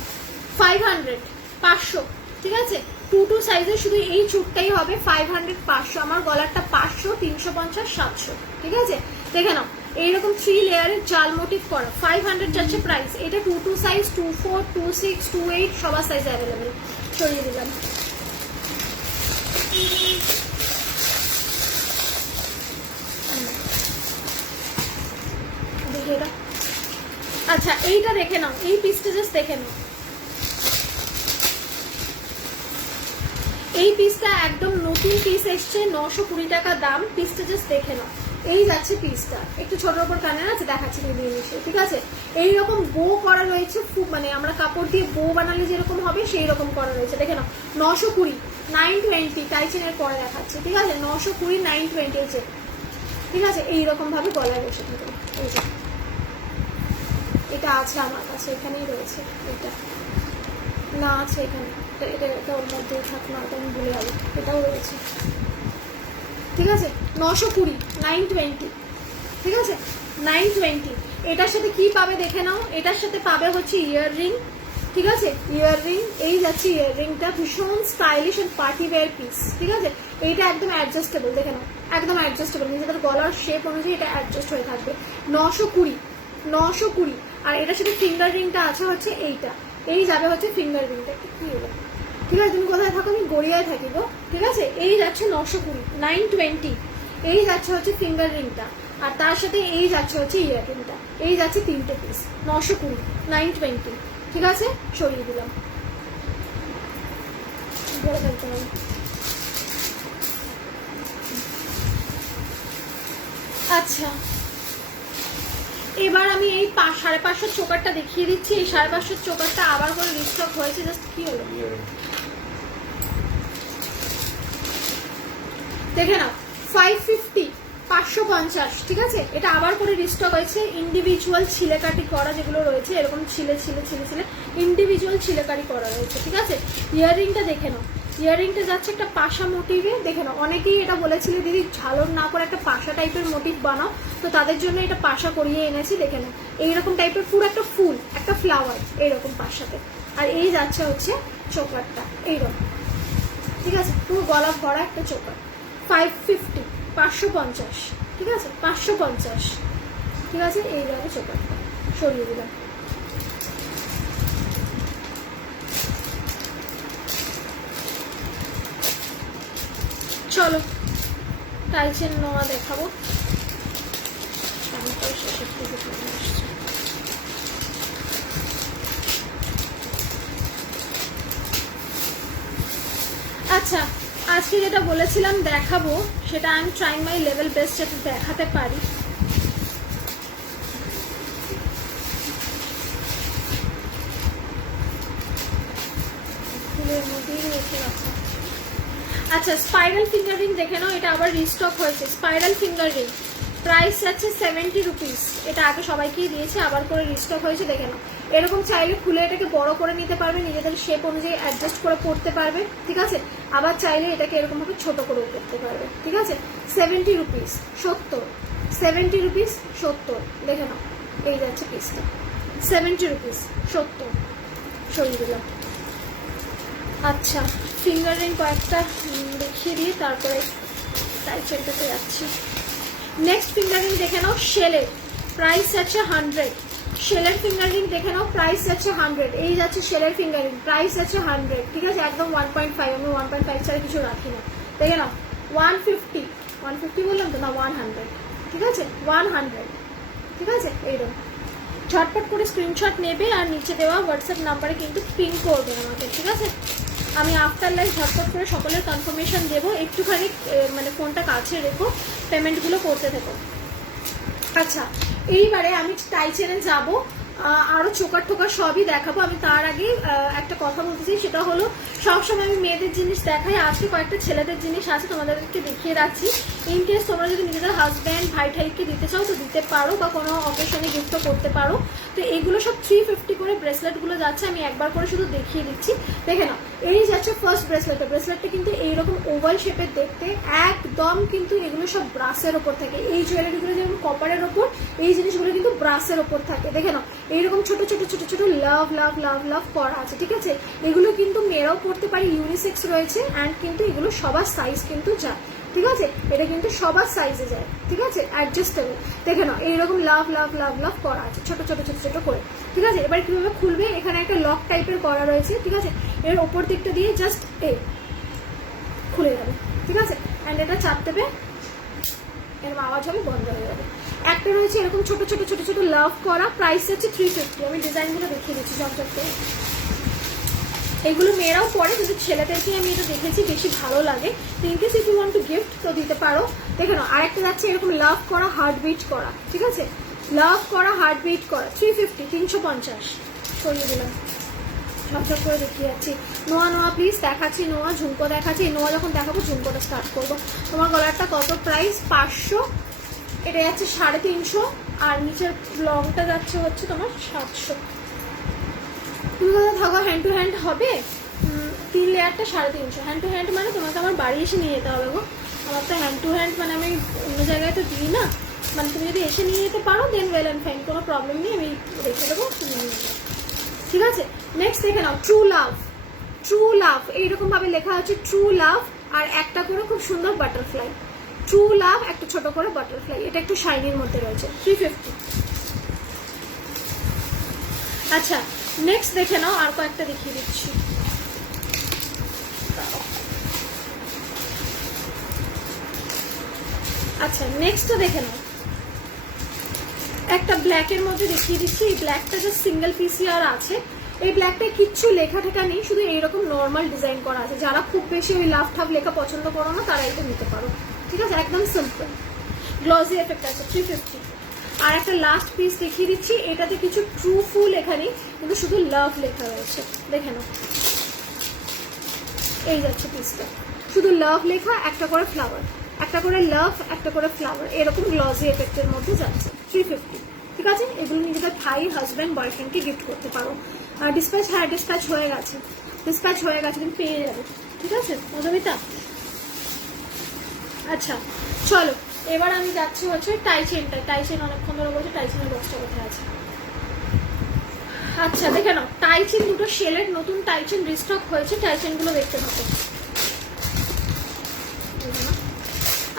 500, 500। ঠিক আছে 2 সাইজের শুধু এই চুরটাই হবে 500, 500। আমার গলারটা 500, 350, 700। ঠিক আছে, দেখে নাও এইরকম 3 লেয়ারের জাল মোটিভ করা, 500 যাচ্ছে প্রাইস। এটা 2 সাইজ, 24, 26, 28 সবার সাইজ অ্যাভেলেবেল। সরিয়ে দিলাম। আচ্ছা এইটা দেখে নাও, এই পিসটা জাস্ট দেখে নাও, এই পিসটা একদম নতুন পিস এসছে, 920 টাকা দাম। পিসটা জাস্ট দেখে নাও, এই যাচ্ছে পিসটা, একটু ছোট ওপর কানে আছে, দেখাচ্ছি মিশে। ঠিক আছে, এইরকম বো করা রয়েছে, খুব মানে আমরা কাপড় দিয়ে বো বানালে যেরকম হবে সেই রকম করা রয়েছে। দেখে নাও 920, 920 টাইচেনের পরে দেখাচ্ছে। ঠিক আছে 920, 920। ঠিক আছে, এইরকম ভাবে গলায় বসে থাকে। এই যে এটা আছে আমার কাছে, এখানেই রয়েছে, এটা না আছে এখানে, এটা ওর মধ্যেই থাক না, এটা আমি ভুলে যাবো, এটাও রয়েছে। ঠিক আছে 920, 920। ঠিক আছে 920। এটার সাথে কি পাবে দেখে নাও, এটার সাথে পাবে হচ্ছে ইয়াররিং। ঠিক আছে ইয়াররিং, এই যাচ্ছে ইয়াররিংটা, ভীষণ stylish and party wear piece. ঠিক আছে, এইটা একদম অ্যাডজাস্টেবল, দেখে নাও একদম অ্যাডজাস্টেবল, নিজেদের গলার শেপ অনুযায়ী এটা অ্যাডজাস্ট হয়ে থাকবে। 920, 920। আর এটার সাথে ফিঙ্গার রিংটা আছে হচ্ছে এইটা, এই যাবে হচ্ছে ফিঙ্গার রিংটা। কি হলো, ঠিক আছে তুমি কোথায় থাকো, আমি গড়িয়ায় থাকি গো। ঠিক আছে, এই যাচ্ছে 920, 920। এই যাচ্ছে হচ্ছে ফিঙ্গার রিংটা, আর তার সাথে এই যাচ্ছে হচ্ছে ইয়াররিংটা। এই যাচ্ছে 3টে পিস, 920, 920। ঠিক আছে, সরিয়ে দিলাম। আচ্ছা, এবার আমি এই 550 চোকারটা দেখিয়ে দিচ্ছি। এই 550 চোকারটা আবার করে রিস্টক হয়েছে। জাস্ট কি হলো দেখে নাও, 550, 550। ঠিক আছে, এটা আবার করে রিস্টক হয়েছে। ইন্ডিভিজুয়াল ছিলেকাটি করা যেগুলো রয়েছে, এরকম ছিলে ছিলে ছিলে ছিলে ইন্ডিভিজুয়াল ছিলেকাটি করা রয়েছে। ঠিক আছে, ইয়াররিংটা দেখে নাও। ইয়াররিংটা যাচ্ছে একটা পাশা মোটিভে। দেখে নাও, অনেকেই এটা বলেছিল দিদি ঝালর না করে একটা পাশা টাইপের মোটিভ বানাও, তো তাদের জন্য এটা পাশা করিয়ে এনেছি। দেখে নাও, এইরকম টাইপের পুরো একটা ফুল, একটা ফ্লাওয়ার এইরকম পাশাতে। আর এই যাচ্ছে হচ্ছে চোকারটা এইরকম। ঠিক আছে, পুরো গলা ভরা একটা চোকার। 550, 550। ঠিক আছে, 550। ঠিক আছে, এই যাবে চোকারটা, সরিয়ে দিলাম। চলো টাইচের নোয়া দেখাবো। আচ্ছা, আজকে যেটা বলেছিলাম দেখাবো, সেটা আমি ট্রাইং মাই লেভেল বেস্ট যাতে দেখাতে পারি। ফুলের মধ্যেই রেখে রাখা। আচ্ছা, স্পাইরাল ফিঙ্গার রিং দেখে নাও, এটা আবার রিস্টক হয়েছে। স্পাইরাল ফিঙ্গার রিং প্রাইস আছে 70 রুপিস। এটা আগে সবাইকেই দিয়েছে, আবার করে রিস্টক হয়েছে। দেখে নাও, এরকম চাইলে খুলে এটাকে বড় করে নিতে পারবে, নিজেদের শেপ অনুযায়ী অ্যাডজাস্ট করে পড়তে পারবে। ঠিক আছে, আবার চাইলে এটাকে এরকম ভাবে ছোট করেও করতে পারবে। ঠিক আছে, 70 রুপিস, 70, 70 রুপিস, 70। দেখে নাও, এই যাচ্ছে পিসটা 70 রুপিস, 70। সরিয়ে দিলাম। আচ্ছা, ফিঙ্গার রিং কয়েকটা দেখিয়ে দিয়ে তারপরে টাইচেরটাতে যাচ্ছি। নেক্সট ফিঙ্গার রিং দেখে নাও, শেলের প্রাইস আছে 100। শেলের ফিঙ্গার রিং দেখে নাও, প্রাইস আছে 100। এই যাচ্ছে শেলের ফিঙ্গার রিং, প্রাইস আছে 100। ঠিক আছে, একদম 1.5, আমি 1.5 ছাড়া কিছু রাখি না। দেখে নাও, 150, 150 বললাম তো না, 100। ঠিক আছে, 100। ঠিক আছে, এইরকম ঝটপট করে স্ক্রিনশট নেবে আর নিচে দেওয়া হোয়াটসঅ্যাপ নাম্বারে কিন্তু পিন করবে আমাকে। ঠিক আছে, আমি আফটার লাইভ ঝটপট করে সকলের কনফার্মেশন দেবো। একটুখানি মানে ফোনটা কাছে রেখো, পেমেন্টগুলো করতে থেকো। আচ্ছা, এইবারে আমি টাইচেনে যাব, আরো চোকার টোকার সবই দেখাবো। আমি তার আগে একটা কথা বলতে চাই, সেটা হলো সবসময় আমি মেয়েদের জিনিস দেখাই, আজকে কয়েকটা ছেলেদের জিনিস আছে তোমাদেরকে দেখিয়ে রাখছি। ইন কেস তোমরা যদি নিজেদের হাজব্যান্ড ভাই ঠাইকে দিতে চাও তো দিতে পারো, বা কোনো অকেশনে গিফটও করতে পারো। তো এগুলো সব 350 করে ব্রেসলেটগুলো যাচ্ছে। আমি একবার করে শুধু দেখিয়ে দিচ্ছি, দেখে নাও। এই যাচ্ছে ফার্স্ট ব্রেসলেটটা। ব্রেসলেটটা কিন্তু এইরকম ওভাল শেপের দেখতে, একদম কিন্তু এগুলো সব ব্রাসের ওপর থাকে। এই জুয়েলারিগুলো যেমন কপারের ওপর, এই জিনিসগুলো কিন্তু ব্রাসের ওপর থাকে। দেখে নাও, এইরকম ছোট ছোট ছোট ছোট লাভ লাভ লাভ লাভ করা আছে। ঠিক আছে, এগুলো কিন্তু মেয়েরাও পড়তে পারে, ইউনিসেক্স রয়েছে, অ্যান্ড কিন্তু এগুলো সবার সাইজ কিন্তু যায়। ঠিক আছে, এটা কিন্তু সবার সাইজে যায়। ঠিক আছে, অ্যাডজাস্টেবল। দেখে নাও, এইরকম লাভ লাভ লাভ লাভ করা আছে ছোট ছোট ছোট ছোট করে। ঠিক আছে, এবার কিভাবে খুলবে, এখানে একটা লক টাইপের করা রয়েছে। ঠিক আছে, এর ওপর দিকটা দিয়ে জাস্ট এই খুলে যাবে। ঠিক আছে, অ্যান্ড এটা চাপ দেবে, এরকম আওয়াজ হবে, বন্ধ হয়ে যাবে। একটা রয়েছে এরকম ছোট ছোট ছোট ছোট লাভ করা, প্রাইস হচ্ছে 350। আমি ডিজাইনগুলো দেখিয়ে দিচ্ছি চকচকে। এগুলো মেয়েরাও পরে, কিন্তু ছেলেদেরকে আমি এটা দেখেছি বেশি ভালো লাগে। In case if you want to gift তো দিতে পারো। দেখে নাও, আরেকটা যাচ্ছে এরকম লাভ করা, হার্ট বিট করা। ঠিক আছে, লাভ করা, হার্ট বিট করা, 350, 350। সরিয়ে দিলাম, ঝকঝক করে দেখিয়ে যাচ্ছি। নোয়া নোয়া প্লিজ দেখাচ্ছি, নোয়া ঝুমকো দেখাচ্ছি। নোয়া যখন দেখাবো ঝুমকোটা স্টার্ট করবো। তোমার গলারটা কত প্রাইস? 500। এটা যাচ্ছে 350, আর নিচের লংটা যাচ্ছে হচ্ছে তোমার 700। তুমি কোথাও থাকো, হ্যান্ড টু হ্যান্ড হবে। 3 লেয়ারটা 350। হ্যান্ড টু হ্যান্ড মানে তোমাকে আমার বাড়ি এসে নিয়ে যেতে হবে গো। আমার তো হ্যান্ড টু হ্যান্ড মানে আমি অন্য জায়গায় তো দিই না। মানে তুমি যদি এসে নিয়ে যেতে পারো দেন ওয়েল অ্যান্ড ফাইন, কোনো প্রবলেম নেই, আমি রেখে দেবো, তুমি নিয়ে নেবো। ঠিক আছে, নেক্সট দেখে নাও, ট্রু লাভ। ট্রু লাভ এইরকম ভাবে লেখা আছে, ট্রু লাভ, আর একটা করে খুব সুন্দর বাটারফ্লাই। ট্রু লাভ, একটা ছোট করে বাটারফ্লাই। এটা একটু শাইনির মধ্যে রয়েছে, 350। আচ্ছা, নেক্সট দেখে নাও, আর কয়েকটা দেখিয়ে দিচ্ছি। আচ্ছা নেক্সটটা দেখে নাও, একটা ব্ল্যাকের মধ্যে দেখিয়ে দিচ্ছি। এই ব্ল্যাকটা জাস্ট সিঙ্গেল পিসি আর আছে। এই ব্ল্যাকটায় কিচ্ছু লেখা ঠেকা নেই, শুধু এইরকম নর্মাল ডিজাইন করা আছে। যারা খুব বেশি ওই লাভ ঠাভ লেখা পছন্দ করো না তারা এটা নিতে পারো, ঠিক আছে? একদম সিম্পল, গ্লসি এফেক্ট আছে, 350। আর একটা লাস্ট পিস দেখিয়ে দিচ্ছি, এটাতে কিছু ট্রু ফুল লেখা নেই, কিন্তু শুধু লাভ লেখা রয়েছে, দেখে নাও। এই যাচ্ছে পিসটা, শুধু লাভ লেখা, একটা করে ফ্লাওয়ার, একটা করে লাভ, একটা করে ফ্লাওয়ার, এরকম গ্লসি এফেক্টের মধ্যে যাচ্ছে, 350। ঠিক আছে, এগুলো নিজেদের ভাই, হাজব্যান্ড, বয়ফ্রেন্ডকে গিফট করতে পারো। ডিসপ্যাচ, হ্যাঁ ডিসপ্যাচ হয়ে গেছে, ডিসপ্যাচ হয়ে গেছে, তুমি পেয়ে যাবে, ঠিক আছে মধুমিতা? আচ্ছা চলো, এবার আমি যাচ্ছি হচ্ছে টাই চেনটা। টাই চেন অনেকক্ষণ ধরে বলছে, টাই চেনের বক্সটা কোথায় আছে? আচ্ছা দেখে নাও, টাই চেন দুটো শেলের নতুন টাই চেন রিস্টক হয়েছে, টাই চেনগুলো দেখতে পাবো।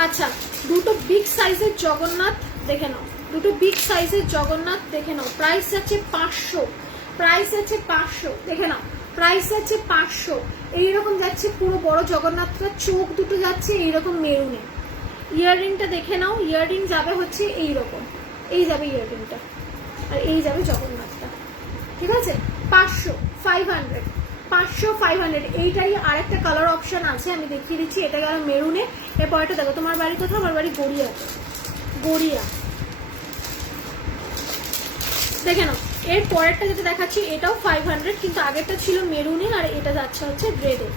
আচ্ছা দুটো বিগ সাইজের জগন্নাথ দেখে নাও, দুটো বিগ সাইজের জগন্নাথ দেখে নাও। প্রাইস আছে 500, প্রাইস আছে 500, দেখে নাও প্রাইস আছে 500। এইরকম যাচ্ছে পুরো বড় জগন্নাথটা, চোখ দুটো যাচ্ছে এইরকম মেরুনে। ইয়াররিংটা দেখে নাও, ইয়াররিং যাবে হচ্ছে এইরকম, এই যাবে ইয়াররিংটা, আর এই যাবে জগন্নাথটা, ঠিক আছে? 500, 500, 500, 500। এইটাই আরেকটা কালার অপশন আছে, আমি দেখিয়ে দিচ্ছি। এটা গেল মেরুনে। এরপরটা দেখো, তোমার বাড়ি কোথাও? আমার বাড়ি গড়িয়াতে, গড়িয়া। দেখে নাও, এর পরেরটা যেটা দেখাচ্ছি এটাও 500, কিন্তু আগেরটা ছিল মেরুনে, আর এটা যাচ্ছে হচ্ছে রেডে,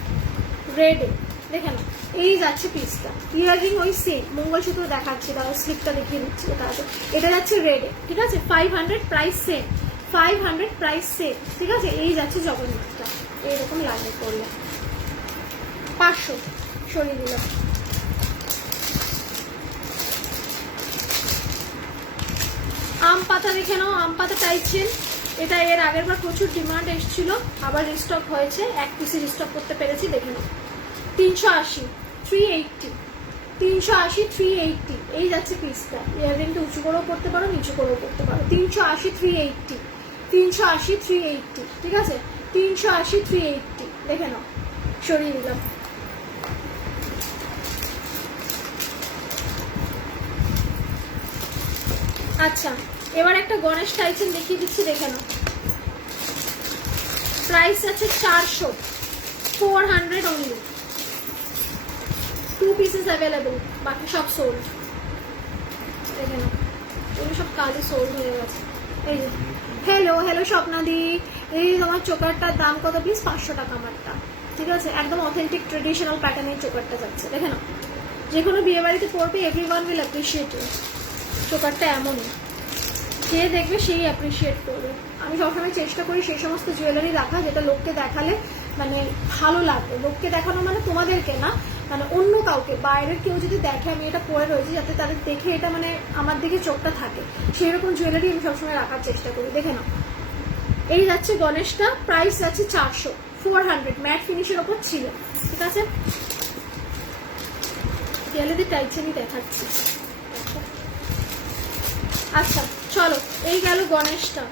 রেডে। দেখে নাও, এই যাচ্ছে পিসটা। ইয়াররিং ওই সেম, মঙ্গলসূত্র দেখাচ্ছি, তাহলে স্লিপটা দেখিয়ে দিচ্ছি। এটা আছে, এটা যাচ্ছে রেডে, ঠিক আছে? 500, প্রাইস সেম, 500, প্রাইস সেম, ঠিক আছে? এই যাচ্ছে জগন্নাথটা, এইরকম লাগবে করলে। 500 সরিয়ে দিলাম। আম পাতা দেখে নাও, আম পাতা চাইছেন, এটা এর আগের বার প্রচুর ডিমান্ড এসেছিল, আবার রিস্টক হয়েছে, এক পিসে রিস্টক করতে পেরেছি। দেখে নাও, 380, 380, 380, 380। এই যাচ্ছে পিসটা। ইয়াররিংটা উঁচু করেও করতে পারো, নিচু করেও করতে পারো। 380, 380, 380, 380, ঠিক আছে? 380, 380, দেখে নাও, সরিয়ে দিলাম। আচ্ছা এবার একটা গণেশ টাইচেন দেখিয়ে দিচ্ছি, দেখে নাও। প্রাইস আছে 400, 400 অনলি। 2 পিসেস অ্যাভেলেবল, বাকি সব সোল্ড। দেখে নাও, এগুলো সব কালই সোল্ড হয়ে গেছে। এই যে হ্যালো হ্যালো স্বপ্নাদি, এই তোমার চোকারটার দাম কত প্লিজ? 500 টাকা আমারটা, ঠিক আছে? একদম অথেন্টিক ট্রেডিশনাল প্যাটার্নের চোকারটা যাচ্ছে, দেখে নাও। যে কোনো বিয়ে বাড়িতে পড়বে, এভরিওয়ান উইল অ্যাপ্রিসিয়েট ইউ। চোকারটা এমনই, যে দেখবে সেই অ্যাপ্রিসিয়েট করবে। আমি সবসময় চেষ্টা করি সেই সমস্ত জুয়েলারি রাখা যেটা লোককে দেখালে মানে ভালো লাগবে। লোককে দেখানো মানে তোমাদেরকে না, মানে অন্য কাউকে, বাইরের কেউ যদি দেখে আমি এটা পরে রয়েছি, যাতে তাদের দেখে এটা মানে আমার দিকে চোখটা থাকে, সেই রকম জুয়েলারি আমি সবসময় রাখার চেষ্টা করি। দেখে নাও, এই যাচ্ছে গণেশটা, প্রাইস আছে 400, 400, ম্যাট ফিনিশের ওপর ছিল, ঠিক আছে? জুয়েলারি টাইপসেরই দেখাচ্ছি। আচ্ছা চলো, এই গেল গণেশটা।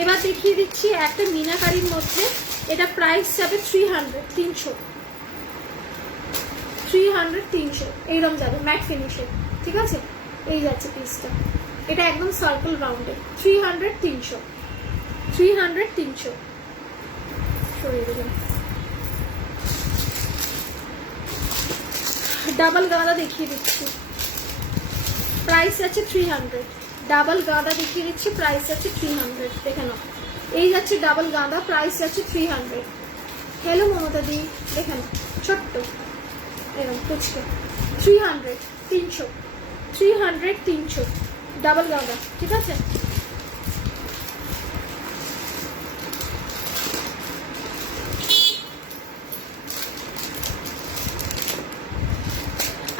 এবার দেখিয়ে দিচ্ছি একটা মিনাকারির মধ্যে, এটা প্রাইস যাবে 300, 300, 300, 300, এইরকম যাবে ম্যাট ফিনিশে, ঠিক আছে? এই যাচ্ছে পিসটা, এটা একদম সার্কেল রাউন্ডে। 300, 300, 300, 300, সরিয়ে দেবেন। ডাবল গাঁদা দেখিয়ে দিচ্ছি, প্রাইস আছে 300। ডাবল গাঁদা দেখিয়ে দিচ্ছি, প্রাইস আছে 300, দেখে নাও। এই যাচ্ছে ডাবল গাঁদা, প্রাইস আছে 300। হ্যালো মমতা দি, দেখে নাও, ছোট্ট এরকম কুচকে। 300, 300, 300, 300, ডাবল গাঁদা, ঠিক আছে?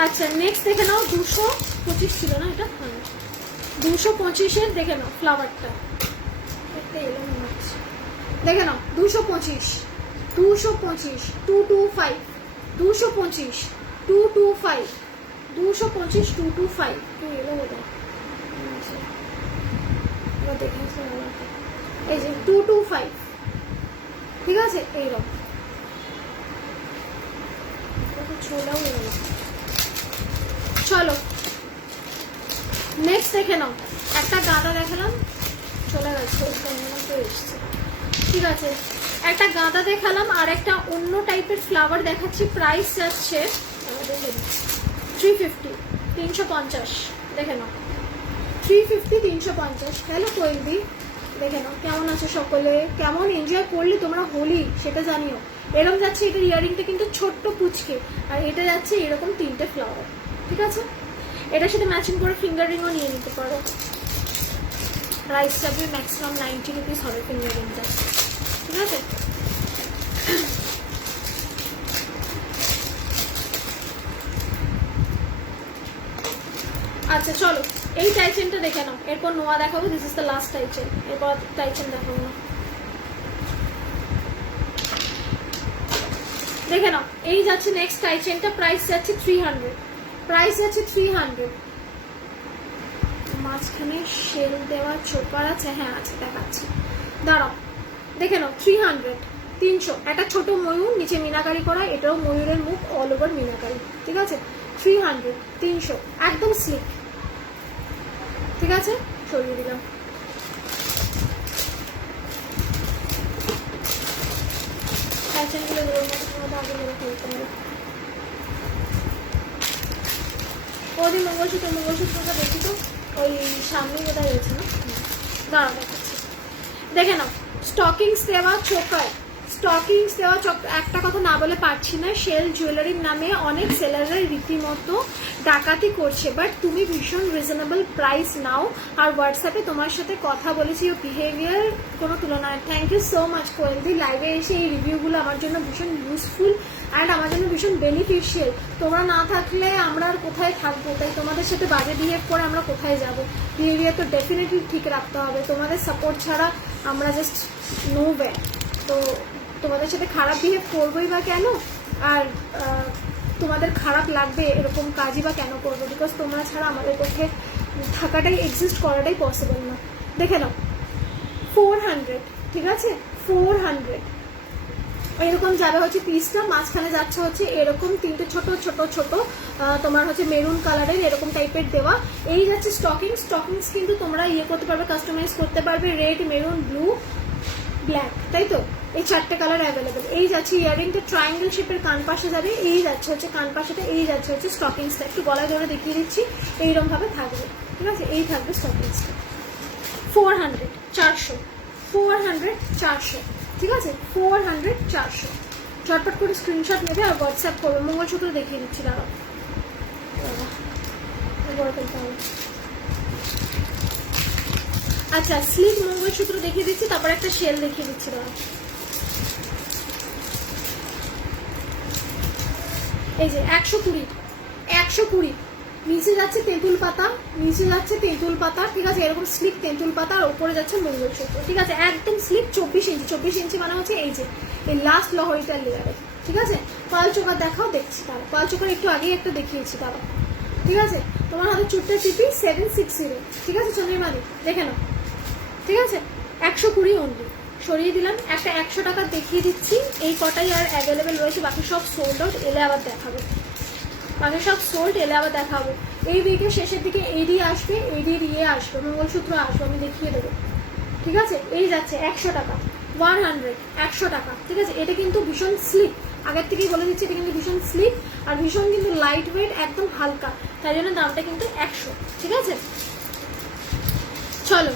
আচ্ছা নেক্সট দেখে নাও, 225 ছিল না এটা? 225-এর দেখে নাও ফ্লাওয়ারটা, দেখে নাও। 225, 225, 225, 225, 225, 225, 225, তুই এলো বোধহয়। এই যে 225, ঠিক আছে? এইরকম চলেও এলো। চলো নেক্সট দেখে নাও, একটা গাঁদা দেখালাম, চলে গেছে এসছে, ঠিক আছে। একটা গাঁদা দেখালাম আর একটা অন্য টাইপের ফ্লাওয়ার দেখাচ্ছি। প্রাইস যাচ্ছে 350, 350, দেখে নাও 350, 350। হ্যালো কোয়েলদি, দেখে নাও কেমন আছে সকলে, কেমন এনজয় করলে তোমরা হোলি সেটা জানিও। এরকম যাচ্ছে, এটার ইয়ারিংটা কিন্তু ছোট্ট পুচকে, আর এটা যাচ্ছে এরকম 3টে ফ্লাওয়ার, ঠিক আছে। এটার সাথে ম্যাচিং করে ফিঙ্গার রিংও নিয়ে নিতে পারো। প্রাইস যাবে ম্যাক্সিমাম 90 রুপিস হবে ফিঙ্গার রিংটা, ঠিক আছে। আচ্ছা চলো, এই টাইচেনটা দেখে নাও, এরপর নোয়া দেখাবো। দিস ইজ দ্য লাস্ট টাইচেন, এরপর টাইচেন দেখাবো না। দেখে নাও, এই যাচ্ছে নেক্সট টাইচেনটা। প্রাইস যাচ্ছে 300, প্রাইস যাচ্ছে 300। মাঝখানে শেল দেওয়া চোকার আছে, হ্যাঁ আছে, দেখাচ্ছি, দাঁড়াও। দেখে নাও 300, 300। একটা ছোট ময়ূর, নিচে মিনাকারি করা, এটাও ময়ূরের মুখ, অল ওভার মিনাকারি, ঠিক আছে। 300, 300, একদম স্লিক, ঠিক আছে। সরিয়ে দিলাম। ওদিন মঙ্গলসূত্রটা দেখি তো, ওই সামনে কোথায় রয়েছে না, দাঁড়া দেখাচ্ছি। দেখে নাও, স্টকিংস দেওয়া চোকার, স্টকিংস দেওয়া একটা কথা না বলে পারছি না। শেল জুয়েলারির নামে অনেক সেলাররা রীতিমতো ডাকাতি করছে, বাট তুমি ভীষণ রিজনেবল প্রাইস নাও। আর হোয়াটসঅ্যাপে তোমার সাথে কথা বলেছি, ও বিহেভিয়ার কোনো তুলনা। থ্যাংক ইউ সো মাচ কোয়েলদি, লাইভে এসে এই রিভিউগুলো আমার জন্য ভীষণ ইউজফুল অ্যান্ড আমার জন্য ভীষণ বেনিফিশিয়াল। তোমরা না থাকলে আমরা আর কোথায় থাকবো, তাই তোমাদের সাথে বাজে বিহেভ করে আমরা কোথায় যাব। বিহেভিয়ার তো ডেফিনেটলি ঠিক রাখতে হবে, তোমাদের সাপোর্ট ছাড়া আমরা জাস্ট নো ওয়ে। তো তোমাদের সাথে খারাপ বিহেভ করবোই বা কেন, আর তোমাদের খারাপ লাগবে এরকম কাজই বা কেন করবো, বিকজ তোমরা ছাড়া আমাদের পক্ষে থাকাটাই, এক্সিস্ট করাটাই পসিবল না। দেখে নাও 400, ঠিক আছে, 400 এরকম যাবে হচ্ছে পিসটা। মাঝখানে যাচ্ছে হচ্ছে এরকম 3টে ছোট ছোট ছোট তোমার হচ্ছে মেরুন কালারের এরকম টাইপের দেওয়া। এই যাচ্ছে স্টকিংস, স্টকিংস কিন্তু তোমরা ইয়ে করতে পারবে, কাস্টমাইজ করতে পারবে, রেড, মেরুন, ব্লু, ব্ল্যাক, তাই তো। এই 4টে কালার অ্যাভেলেবেল। এই যাচ্ছে ইয়ারিংটা ট্রায়াঙ্গেল শেপের কান পাশে যাবে, এই যাচ্ছে হচ্ছে কান পাশেটা, এই যাচ্ছে হচ্ছে স্টকিংসটা। একটু গলায় ধরে দেখিয়ে দিচ্ছি, এইরকম ভাবে থাকবে, ঠিক আছে। এই থাকবে স্টকিংসটা। 400, 400, 400, 400, ঠিক আছে। 400, 400। ঝটপট করে স্ক্রিনশট নেবে আর হোয়াটসঅ্যাপ করবে। মঙ্গলসূত্র দেখিয়ে দিচ্ছি, দাঁড়াও, আচ্ছা স্লিক মঙ্গলসূত্র দেখিয়ে দিচ্ছি, তারপর একটা শেল দেখিয়ে দিচ্ছি, দাঁড়াও। এই যে 120, 120, নিচে যাচ্ছে তেঁতুল পাতা, নিচে যাচ্ছে তেঁতুল পাতা, ঠিক আছে। এরকম স্লিক তেঁতুল পাতা, আর উপরে যাচ্ছে মঙ্গলসূত্র, ঠিক আছে। একদম স্লিক 24 ইঞ্চি, 24 ইঞ্চি মানে হচ্ছে এই যে এই লাস্ট লহরিটার লেয়ারে, ঠিক আছে। পাল চোকার দেখাও, দেখছি, তারা পাল চোকার একটু আগেই একটা দেখিয়েছি, তারা, ঠিক আছে। তোমার হাতে চুটটা টিপি 760, ঠিক আছে চন্দ্রিমাদি, দেখে নাও, ঠিক আছে। 120 অনলি, সরিয়ে দিলাম। একটা 100 টাকা দেখিয়ে দিচ্ছি, এই কটাই আর অ্যাভেলেবেল রয়েছে, বাকি সব সোল্ড আউট, এলে আবার দেখাবো, বাকি সব সোল্ড, এলে আবার দেখাবো। এই উইকের শেষের দিকে এডি আসবে, এডির ইয়ে আসবে, মঙ্গলসূত্র আসবে, আমি দেখিয়ে দেবো, ঠিক আছে। এই যাচ্ছে 100 টাকা, 100, 100 টাকা, ঠিক আছে। এটা কিন্তু ভীষণ স্লিক, আগের থেকেই বলে দিচ্ছি, এটা কিন্তু ভীষণ স্লিক আর ভীষণ কিন্তু লাইট ওয়েট, একদম হালকা, তাই জন্য দামটা কিন্তু 100, ঠিক আছে। চলো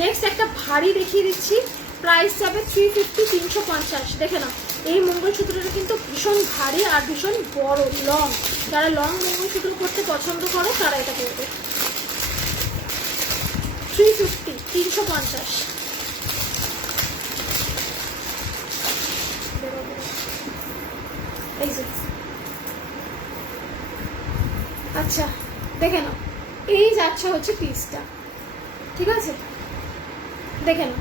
নেক্সট একটা ভারী দেখিয়ে দিচ্ছি, প্রাইস যাবে 350, 350। দেখে নাও, এই মঙ্গলসূত্রটা কিন্তু ভীষণ ভারী আর ভীষণ বড়, লং। যারা লং মঙ্গলসূত্র করতে পছন্দ করো তারা এটা করবে। 350, 350। এই যে আচ্ছা দেখে নাও, এই যাচ্ছে হচ্ছে পিসটা, ঠিক আছে। দেখে নাও,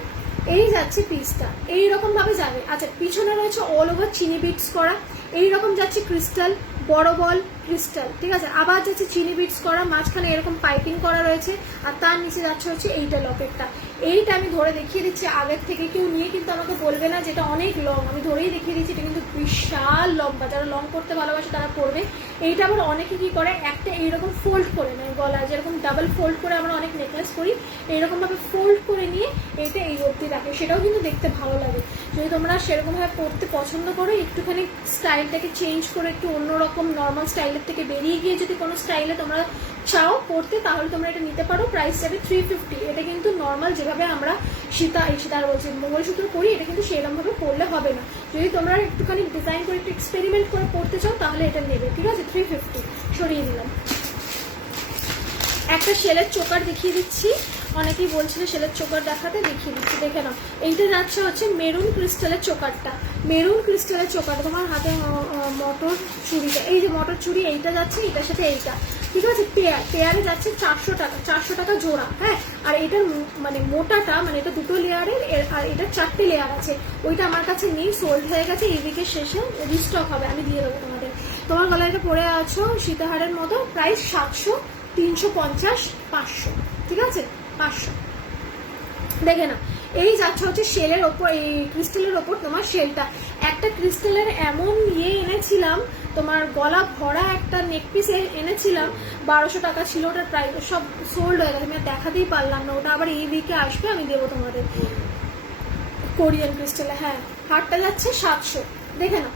এই যাচ্ছে পিসটা, এইরকম ভাবে যাবে। আচ্ছা পিছনে রয়েছে অল ওভার চিনি বিটস করা, এইরকম যাচ্ছে ক্রিস্টাল, বড় বল, ক্রিস্টাল, ঠিক আছে। আবার যাচ্ছে চিনি বিটস করা, মাঝখানে এরকম পাইপিং করা রয়েছে, আর তার নিচে যাচ্ছে হচ্ছে এইটা লকেটটা। এইটা আমি ধরে দেখিয়ে দিচ্ছি আগের থেকে, কেউ নিয়ে কিন্তু আমাকে বলবে না যেটা অনেক লং, আমি ধরেই দেখিয়ে দিচ্ছি। এটা কিন্তু বিশাল লম্বা, যারা লং করতে ভালোবাসে তারা করবে। এইটা আবার অনেকে কি করে, একটা এইরকম ফোল্ড করে নেয় গলায়, যেরকম ডাবল ফোল্ড করে আমরা অনেক নেকলেস করি, এইরকমভাবে ফোল্ড করে নিয়ে এইটা এই অবধি রাখে, সেটাও কিন্তু দেখতে ভালো লাগে। যদি তোমরা সেরকমভাবে পরতে পছন্দ করো, একটুখানি স্টাইলটাকে চেঞ্জ করে একটু অন্যরকম নর্মাল স্টাইলের থেকে বেরিয়ে গিয়ে যদি কোনো স্টাইলে তোমরা চাও পরতে, তাহলে তোমরা এটা নিতে পারো। প্রাইস যাবে 350। এটা কিন্তু নর্মাল যেভাবে আমরা সীতার বলছি মঙ্গলসূত্র করি, এটা কিন্তু সেরকমভাবে পরলে হবে না। যদি তোমরা একটুখানি ডিজাইন করে একটু এক্সপেরিমেন্ট করে পড়তে চাও তাহলে এটা নেবে, ঠিক আছে। 350 সরিয়ে দিলাম। একটা শেলের চোকার দেখিয়ে দিচ্ছি, অনেকেই বলছিল শেলের চোকার দেখাতে, দেখিয়ে দিচ্ছি, দেখে নাও। এইটা যাচ্ছে হচ্ছে মেরুন ক্রিস্টালের চোকারটা, মেরুন ক্রিস্টালের চোকার। তোমার হাতে মটর চুড়িটা, এই যে মটর চুড়ি, এইটা যাচ্ছে এটার সাথে এইটা, ঠিক আছে। পেয়ারে যাচ্ছে 400 টাকা, 400 টাকা জোড়া, হ্যাঁ। আর এটার মানে মোটাটা, মানে এটা দুটো লেয়ারের, আর এটা 4টে লেয়ার আছে। ওইটা আমার কাছে নেই, সোল্ড হয়ে গেছে, এই উইকের শেষে রিস্টক হবে, আমি দিয়ে দেবো তোমাদের। তোমার গলায় এটা পরে আছো সীতাহারের মতো, প্রাইস 700, 350, 500, ঠিক আছে, 500। দেখে না, এই যাচ্ছে হচ্ছে শেলের ওপর, এই ক্রিস্টালের ওপর তোমার শেলটা। একটা ক্রিস্টালের এমন এনেছিলাম, তোমার গলা ভরা একটা নেক পিস এনেছিলাম, 1200 টাকা ছিল ওটার প্রাইস, সব সোল্ড হয়ে গেছে, আমি দেখাতেই পারলাম না। ওটা আবার এই উইকে আসবে, আমি দেবো তোমাদের। কোরিয়ান ক্রিস্টালে, হ্যাঁ। হারটা যাচ্ছে 700, দেখে নাও,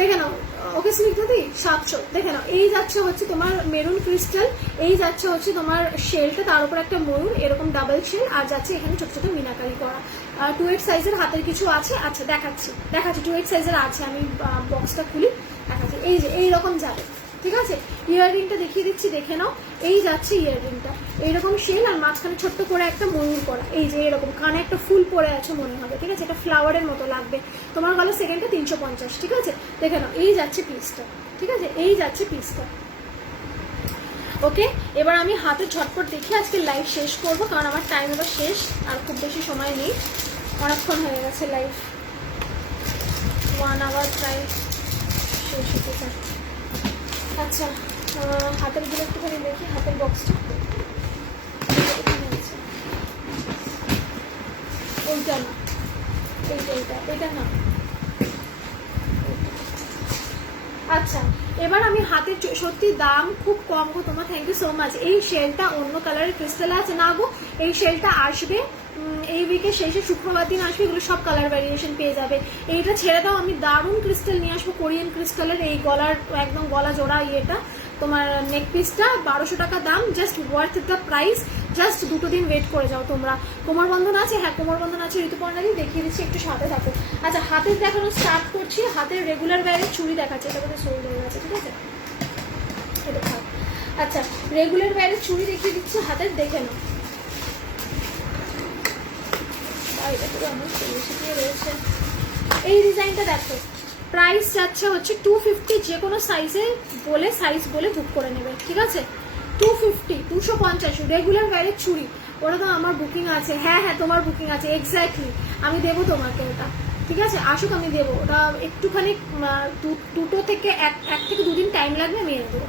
দেখে নাও। ওকে স্নিগ্ধাদি, 700, দেখে নাও। এই যাচ্ছে হচ্ছে তোমার মেরুন ক্রিস্টাল, এই যাচ্ছে হচ্ছে তোমার শেলটা, তার উপর একটা ময়ূর, এরকম ডাবল শেল, আর যাচ্ছে এখানে ছোট ছোট মিনাকারি করা। 2X সাইজের হাতের কিছু আছে, আচ্ছা দেখাচ্ছি 2X সাইজের আছে, আমি বক্সটা খুলি দেখাচ্ছি। এই যে এইরকম যাবে, ঠিক আছে। ইয়াররিংটা দেখিয়ে দিচ্ছি, দেখে নাও। এই যাচ্ছে ইয়াররিংটা, এইরকম শেল, আর মাঝখানে ছোট্ট করে একটা ময়ূর করা, এই যে এরকম কানে একটা ফুল পরে আছে মনে হবে, ঠিক আছে। এটা ফ্লাওয়ারের মতো লাগবে। তোমার গলা সেকেন্ডটা 350, ঠিক আছে। দেখে নাও, এই যাচ্ছে পিসটা, ঠিক আছে, এই যাচ্ছে পিসটা। ওকে, এবার আমি হাতে ঝটপট দেখি, আজকে লাইভ শেষ করবো, কারণ আমার টাইম এবার শেষ, আর খুব বেশি সময় নেই, অনেকক্ষণ হয়ে গেছে লাইভ, 1 আওয়ার প্রায় শেষ হতে চায়। আচ্ছা, হাতের গুলো একটুখানি দেখি, হাতের বক্সটা ওইটা না, এটা না। আচ্ছা, এবার আমি হাতের, সত্যি দাম খুব কম গো তোমার, থ্যাংক ইউ সো মাচ। এই শেলটা অন্য কালারের ক্রিস্টাল আছে না গো, এই শেলটা আসবে এই উইকের শেষে, শুক্রবার দিন আসবে, এগুলো সব কালার ভ্যারিয়েশন পেয়ে যাবে। এইটা ছেড়ে দাও, আমি দারুণ ক্রিস্টাল নিয়ে আসবো, কোরিয়ান ক্রিস্টালের, এই গলার একদম গলা জোড়া ইয়েটা, তোমার নেক পিসটা 1200 টাকা দাম, just worth the price. Just 2 দিন ওয়েট করে যাও তোমরা। কোমর বন্ধন আছে, হ্যাঁ কোমর বন্ধন আছে, ঋতুপর্ণা দিন দেখিয়ে দিচ্ছি, একটু সাথে থাকো। আচ্ছা, হাতের দেখানো স্টার্ট করছি, হাতের রেগুলার ব্যারের চুড়ি দেখাচ্ছে, এটা বোধহয় সোল্ড হয়ে গেছে, ঠিক আছে, এটা থাক। আচ্ছা, রেগুলার ব্যারের চুড়ি দেখিয়ে দিচ্ছি হাতের, দেখে নাও। এটা পুরো আমার দিয়ে রয়েছে। এই ডিজাইনটা দেখো, প্রাইস যাচ্ছে হচ্ছে 250, যে কোনো সাইজে বলে সাইজ বলে বুক করে নেবে, ঠিক আছে। 250, 250 রেগুলার ওয়্যারের চুড়ি, ওটা তো আমার বুকিং আছে, হ্যাঁ হ্যাঁ তোমার বুকিং আছে, এক্স্যাক্টলি আমি দেবো তোমাকে ওটা, ঠিক আছে, আসুক আমি দেবো ওটা। একটুখানি 2 থেকে 1 থেকে 2 দিন টাইম লাগবে, আমি এনে দেবো,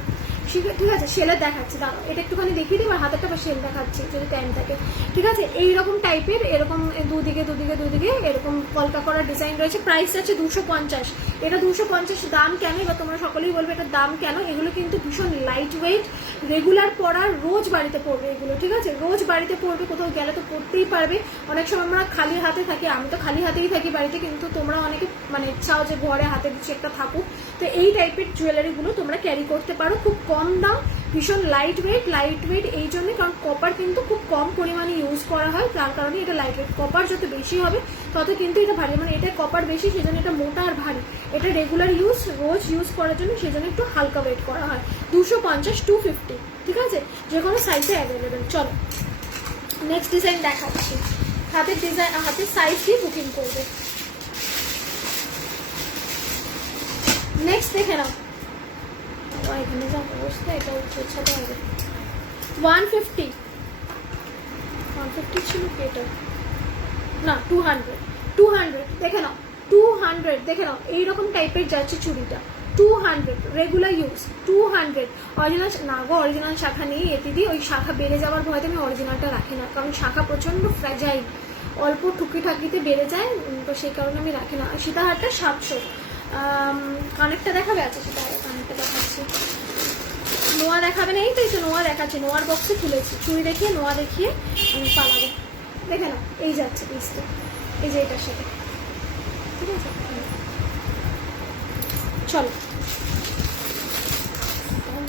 ঠিক আছে। শেলের দেখাচ্ছি, দাঁড়াও এটা একটুখানি দেখিয়ে দিই, আর হাতেরটা বা শেল দেখাচ্ছি যদি টাইম থাকে, ঠিক আছে। এইরকম টাইপের, এরকম দুদিকে এরকম কলকা করার ডিজাইন রয়েছে। প্রাইস আছে 250। এটা 250 দাম কেন, এবার তোমরা সকলেই বলবে এটার দাম কেন। এগুলো কিন্তু ভীষণ লাইট ওয়েট, রেগুলার পরার, রোজ বাড়িতে পরবে এগুলো, ঠিক আছে, রোজ বাড়িতে পরবে, কোথাও গেলে তো পরতেই পারবে। অনেক সময় আমরা খালি হাতে থাকি, আমি তো খালি হাতেই থাকি বাড়িতে, কিন্তু তোমরা অনেকে মানে চাও যে ঘরে হাতে কিছু একটা থাকুক, তো এই টাইপের জুয়েলারিগুলো তোমরা ক্যারি করতে পারো। খুব কম দাম, ভীষণ লাইট ওয়েট এই জন্য, কারণ কপার কিন্তু খুব কম পরিমাণে ইউজ করা হয়, তার কারণে এটা লাইট ওয়েট। কপার যত বেশি হবে তত কিন্তু এটা ভারী, মানে এটা কপার বেশি সেজন্য এটা মোটা আর ভারী। এটা রেগুলার ইউজ, রোজ ইউজ করার জন্য সেজন্য একটু হালকা ওয়েট করা হয়। 250, 250, ঠিক আছে, যে কোনো সাইজে অ্যাভেলেবেল। চলো নেক্সট ডিজাইন দেখাচ্ছি, হাতের ডিজাইন, হাতের সাইজ দিয়ে বুকিং করবে। নেক্সট দেখে নাও, এখানে যা অবস্থা, এটা উচ্ছাতে হবে। 150 ছিল কি এটা, না 200 দেখে নাও, 200 দেখে নাও। এইরকম টাইপের যাচ্ছে চুড়িটা, 200 রেগুলার ইউজ 200 অরিজিনাল না গো, অরিজিনাল শাখা নেই দিদি, ওই শাখা বেড়ে যাওয়ার ভয়তে আমি অরিজিনালটা রাখি না, কারণ শাখা প্রচন্ড ফ্র্যাজাইল, অল্প ঠুকি ঠাকিতে বেড়ে যায়, তো সেই কারণে আমি রাখি না। সীতাহারটা 700। কানেরটা দেখাবে? আছে সীতাহারের কানেরটা দেখাচ্ছি। নোয়া দেখাবে না? এই তো নোয়া দেখাচ্ছি, নোয়ার বক্সে খুলেছি, চুড়ি দেখিয়ে নোয়া দেখিয়ে আমি পালাবো। দেখে না, এই যাচ্ছে পিসটা, এই যে এটার সাথে, ঠিক আছে? চলো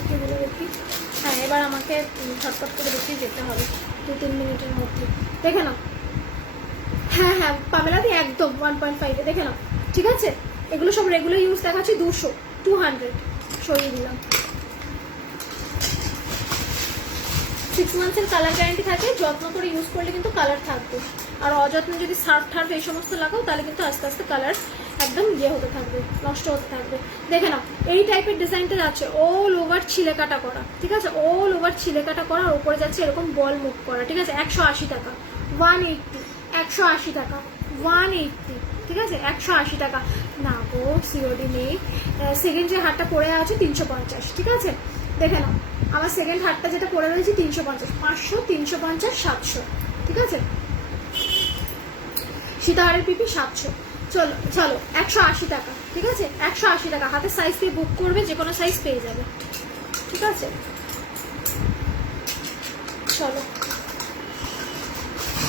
বলে দেখি। হ্যাঁ, এবার আমাকে ঝটপট করে দেখিয়ে যেতে হবে 2-3 মিনিটের মধ্যে। দেখে নাও। হ্যাঁ হ্যাঁ পামেলাদি একদম 1.5 দেখে নাও, ঠিক আছে? এগুলো সব রেগুলার ইউজ দেখাচ্ছি, 200 সরিয়ে দিলাম। 6 মান্থসের কালার গ্যারান্টি থাকে, যত্ন করে ইউজ করলে কিন্তু কালার থাকবে, আর অযত্নে যদি সার্ফ টার্ফ এই সমস্ত লাগাও তাহলে কিন্তু আস্তে আস্তে কালার একদম হতে থাকবে, নষ্ট হতে থাকবে। দেখে নাও, এই টাইপের ডিজাইনটা যাচ্ছে অল ওভার ছিলে কাটা করা, ঠিক আছে? অল ওভার ছিলে কাটা করা, আর ওপরে যাচ্ছে এরকম বল মুখ করা, ঠিক আছে? 180 টাকা, 180, 180 টাকা, 180, ঠিক আছে? 180 টাকা না গো, সিওডি নেই। সেকেন্ড যে হারটা পরে আছে 350, ঠিক আছে? দেখে নাও, আমার সেকেন্ড হারটা যেটা পরে রয়েছে 350, 500, 350, 700, ঠিক আছে? সীতাহারের পিপি 700। চলো চলো 180 টাকা, ঠিক আছে? 180 টাকা, হাতের সাইজ দিয়ে বুক করবে, যে কোনো সাইজ পেয়ে যাবে, ঠিক আছে? চলো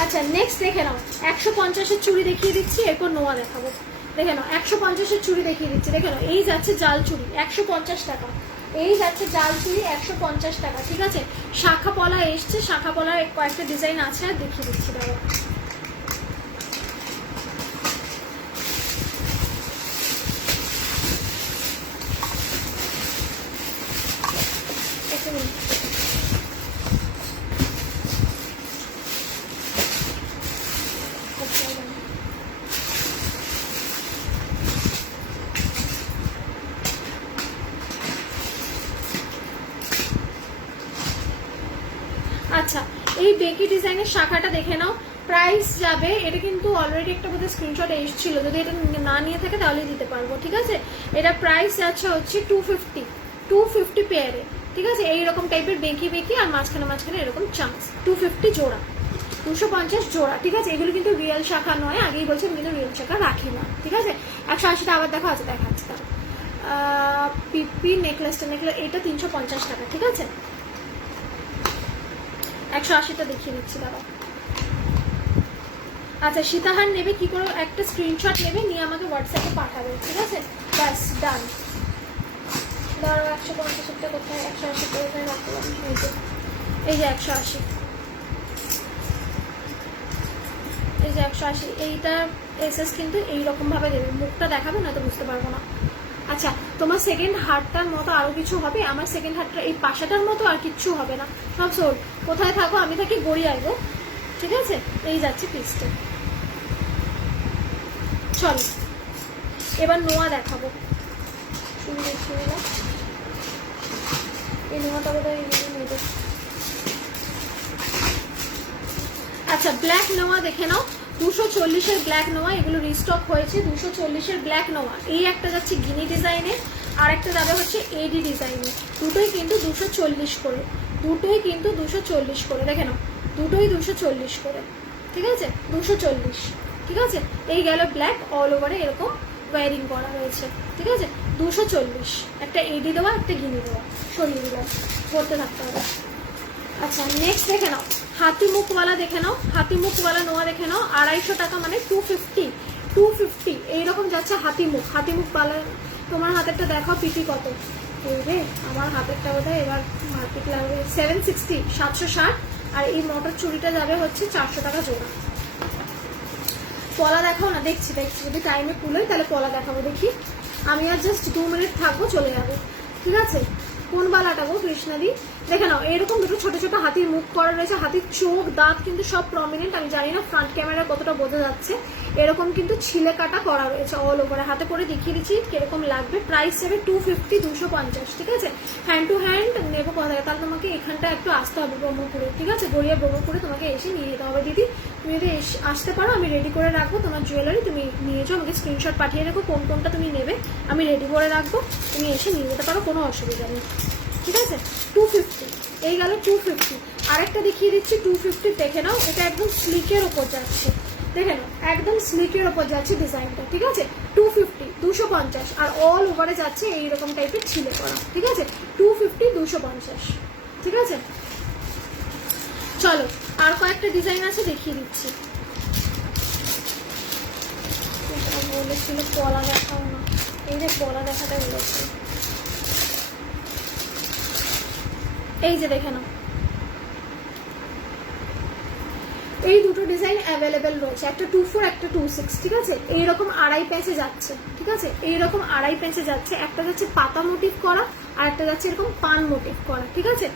আচ্ছা, নেক্সট দেখে নাও, 150-এর চুড়ি দেখিয়ে দিচ্ছি, এরপর নোয়া দেখাবো। দেখে নাও, 150-এর চুড়ি দেখিয়ে দিচ্ছি, দেখে নাও, এই যাচ্ছে জাল চুড়ি 150 টাকা, এই যাচ্ছে জাল চুড়ি 150 টাকা, ঠিক আছে? শাখা পলা এসছে, শাখা পলার কয়েকটা ডিজাইন আছে, আর দেখিয়ে দিচ্ছি দাঁড়াও। আচ্ছা, এই বেকি ডিজাইনের শাখাটা দেখে নাও, প্রাইস যাবে, এটা কিন্তু অলরেডি একটা বোধহয় স্ক্রিনশট এসেছিল, যদি এটা না নিয়ে থাকে তাহলে দিতে পারবো, ঠিক আছে? এটা প্রাইস যাচ্ছে হচ্ছে 250 পেয়ারে, ঠিক আছে? এইরকম টাইপের বেকি বেকি, আর মাঝখানে মাঝখানে এরকম চান্স, 250 জোড়া, 250 জোড়া, ঠিক আছে? এগুলো কিন্তু রিয়েল শাখা নয়, আগেই বলছি আমি কিন্তু রিয়েল শাখা রাখি না, ঠিক আছে? 180টা আবার দেখা আছে, দেখাচ্ছি তার পিপি নেকলেসটা, এটা 350 টাকা, ঠিক আছে? 180টা দেখিয়ে দিচ্ছি দাঁড়াও। আচ্ছা, সীতাহার নেবে কি করে? একটা স্ক্রিনশট নেবে, নিয়ে আমাকে হোয়াটসঅ্যাপে পাঠাবে, ঠিক আছে? ব্যাস ডান। ধরো 150টা কোথায়, 180 কোথায় রাখলাম, এই যে 180, এই যে 180, এইটা এসএস কিন্তু এইরকম ভাবে দেবে, মুখটা দেখাবে না তো বুঝতে পারবো না। আচ্ছা, তোমার সেকেন্ড হারটার মতো আরো কিছু হবে, আমার সেকেন্ড হারটা এই পাশাটার মতো আর কিচ্ছু হবে না, সব সোল্ড। কোথায় থাকো? আমি থাকি গড়িয়ায় গো, ঠিক আছে? এই যাচ্ছে পিসটা। চলো এবার নোয়া দেখাবো, শুরু দেখছি না, এই নোয়াটা বোধহয় নেবে। আচ্ছা, ব্ল্যাক নোয়া দেখে নাও, 240-এর ব্ল্যাক নোয়া, এগুলো রিস্টক হয়েছে, 240-এর ব্ল্যাক নোয়া। এই একটা যাচ্ছে গিনি ডিজাইনে, আর একটা যাবে হচ্ছে এডি ডিজাইনে, দুটোই কিন্তু 240 করে, দুটোই কিন্তু 240 করে, দেখে নাও, দুটোই 240 করে, ঠিক আছে? 240, ঠিক আছে? এই গেল ব্ল্যাক, অল ওভারে এরকম ওয়ারিং করা রয়েছে, ঠিক আছে? 240, একটা এডি দেওয়া, একটা গিনি দেওয়া, সরিয়ে দিলাম, করতে থাকতে হবে। আচ্ছা, নেক্সট দেখে নাও, হাতি মুখওয়ালা দেখে নাও, হাতি মুখওয়ালা নোয়া দেখে নাও, 250 টাকা, মানে 250 এইরকম যাচ্ছে হাতি মুখ বালা। তোমার হাতেরটা দেখাও, পিটি কত রে? আমার হাতেরটা বোধহয় এবার মার্কেট লাগবে 760, 760, আর এই মোটর চুড়িটা যাবে হচ্ছে 400 টাকা জোড়া। পলা দেখাও না, দেখছি যদি টাইমে কুলোই তাহলে পলা দেখাবো, দেখি। আমি আর জাস্ট 2 মিনিট থাকবো, চলে যাবো, ঠিক আছে? কোন বালাটা গো কৃষ্ণাদি? দেখে নাও এরকম দুটো ছোট ছোট হাতির মুখ করা রয়েছে, হাতির চোখ দাঁত কিন্তু সব প্রমিনেন্ট, আমি জানি না ফ্রন্ট ক্যামেরা কতটা বোঝা যাচ্ছে। এরকম কিন্তু ছিলে কাটা করা রয়েছে অল ওভারে, হাতে করে দেখিয়ে দিচ্ছি কিরকম লাগবে। প্রাইস যাবে 250, 250, ঠিক আছে। হ্যান্ড টু হ্যান্ড নেবো কথা, তাহলে তোমাকে এখানটা একটু আসতে হবে ব্রহ্মপুরে, ঠিক আছে, গড়িয়া ব্রহ্মপুরে তোমাকে এসে নিয়ে যেতে হবে। দিদি তুমি যদি আসতে পারো আমি রেডি করে রাখবো তোমার জুয়েলারি, তুমি নিয়ে যাও, আমাকে স্ক্রিনশট পাঠিয়ে রাখো কোন কোনটা তুমি নেবে, আমি রেডি করে রাখবো, তুমি এসে নিয়ে যেতে পারো, কোনো অসুবিধা নেই, ঠিক আছে। 250 এই গেল 250। আরেকটা দেখিয়ে দিচ্ছি 250, দেখে নাও, এটা একদম স্লিকের ওপর যাচ্ছে, দেখে নাও একদম স্লিকের ওপর যাচ্ছে ডিজাইনটা, ঠিক আছে। 250, 250, আর অল ওভারে যাচ্ছে এইরকম টাইপের ছিলে করা, ঠিক আছে। 250, 250, ঠিক আছে। চলো আর কয়েকটা ডিজাইন আছে দেখিয়ে দিচ্ছি। বলেছিল পলা দেখাও না, এই যে পলা দেখাটা বলেছে, এই যে দেখে নাও এই দুটো ডিজাইন অ্যাভেলেবেল রয়েছে, একটা 24, একটা 26, ঠিক আছে। এইরকম আড়াই প্যাঁচে যাচ্ছে, ঠিক আছে, এইরকম আড়াই প্যাঁচে যাচ্ছে, একটা যাচ্ছে পাতা মোটিভ করা আর একটা যাচ্ছে এরকম পান মোটিভ করা, ঠিক আছে।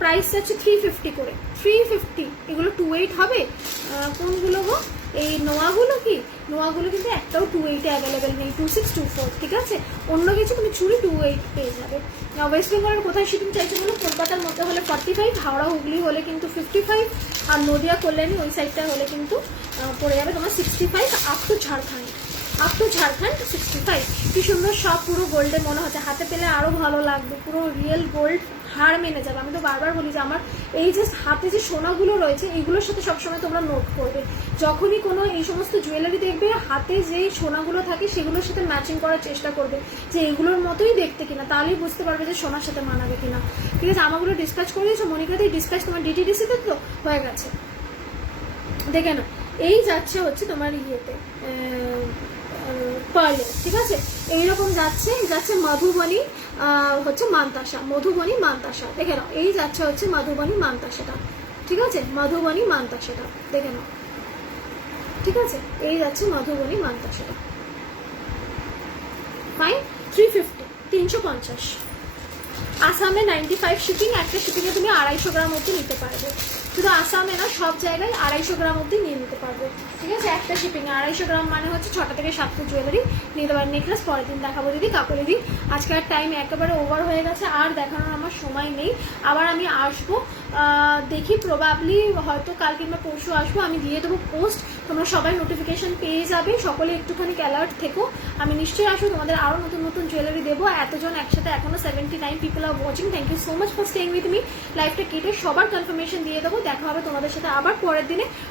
প্রাইস যাচ্ছে 350 করে, 350। এগুলো 28 হবে, কোনগুলো গো, এই নোয়াগুলো কি, নোয়াগুলো কিন্তু একটাও 28-এ অ্যাভেলেবেল নেই, 26, 24, ঠিক আছে। অন্য কিছু তুমি চুড়ি 28 পেয়ে যাবে। ওয়েস্ট বেঙ্গলের কোথায় শিপিং চাইছে বলো, কলকাতার মধ্যে হলে 45, হাওড়া হুগলি হলে কিন্তু 55, আর নদিয়া কল্যাণী ওই সাইডটা হলে কিন্তু পড়ে যাবে তোমার 65, up to Jharkhand, up to Jharkhand 65। কি সুন্দর সব পুরো গোল্ডে মনে হচ্ছে, হাতে পেলে আরো ভালো লাগবে, পুরো রিয়েল গোল্ড, হার মেনে যাবে। আমি তো বারবার বলি যে আমার এই যে হাতে যে সোনাগুলো রয়েছে এইগুলোর সাথে সবসময় তোমরা নোট করবে, যখনই কোনো এই সমস্ত জুয়েলারি দেখবে হাতে যে সোনাগুলো থাকে সেগুলোর সাথে ম্যাচিং করার চেষ্টা করবে, যে এগুলোর মতোই দেখতে কিনা, তাহলেই বুঝতে পারবে যে সোনার সাথে মানাবে কিনা, ঠিক আছে। আমাগুলো ডিসপ্যাচ করে দিয়েছো মনিকাতে, ডিসপ্যাচ তোমার ডিটিডিসিতে তো হয়ে গেছে, দেখে না। এই যাচ্ছে হচ্ছে তোমার ইয়েতে পার্লে, ঠিক আছে, এইরকম যাচ্ছে, যাচ্ছে মধুবনী হচ্ছে মানতাসা, মধুবনী মানতাসা, দেখে নাও, এই যাচ্ছে হচ্ছে মধুবনী মানতাসাটা, ঠিক আছে, মধুবনী মানতাসাটা দেখে নাও, ঠিক আছে, এই যাচ্ছে মধুবনী মানতাসাটা, ফাইন। 350, 350। আসামে 95 শিপিং, একটা শিপিংয়ে তুমি 250 গ্রাম অব্দি নিতে পারবে, শুধু আসামে না সব জায়গায় 250 গ্রাম অব্দি নিয়ে নিতে পারবে, ঠিক আছে। একটা শিপিং 250 গ্রাম মানে হচ্ছে 6টা থেকে 7টা জুয়েলারি নিতে পারবে। নেকলেস পরের দিন দেখাবো দিদি, কাপড় দিদি, আজকের টাইম একেবারে ওভার হয়ে গেছে, আর দেখানোর আমার সময় নেই। আবার আমি আসবো, দেখি প্রবাবলি হয়তো কাল কিংবা পরশু আসবো, আমি দিয়ে দেবো পোস্ট, তোমরা সবাই নোটিফিকেশন পেয়ে যাবে, সকলে একটুখানি অ্যালার্ট থেকো। আমি নিশ্চয়ই আসবো, তোমাদের আরো নতুন নতুন জুয়েলারি দেবো। এতজন একসাথে এখনো 79 people are watching, thank you so much for staying with me. লাইভটা কেটে সবার কনফার্মেশন দিয়ে দেবো, দেখা হবে তোমাদের সাথে আবার পরের দিনে।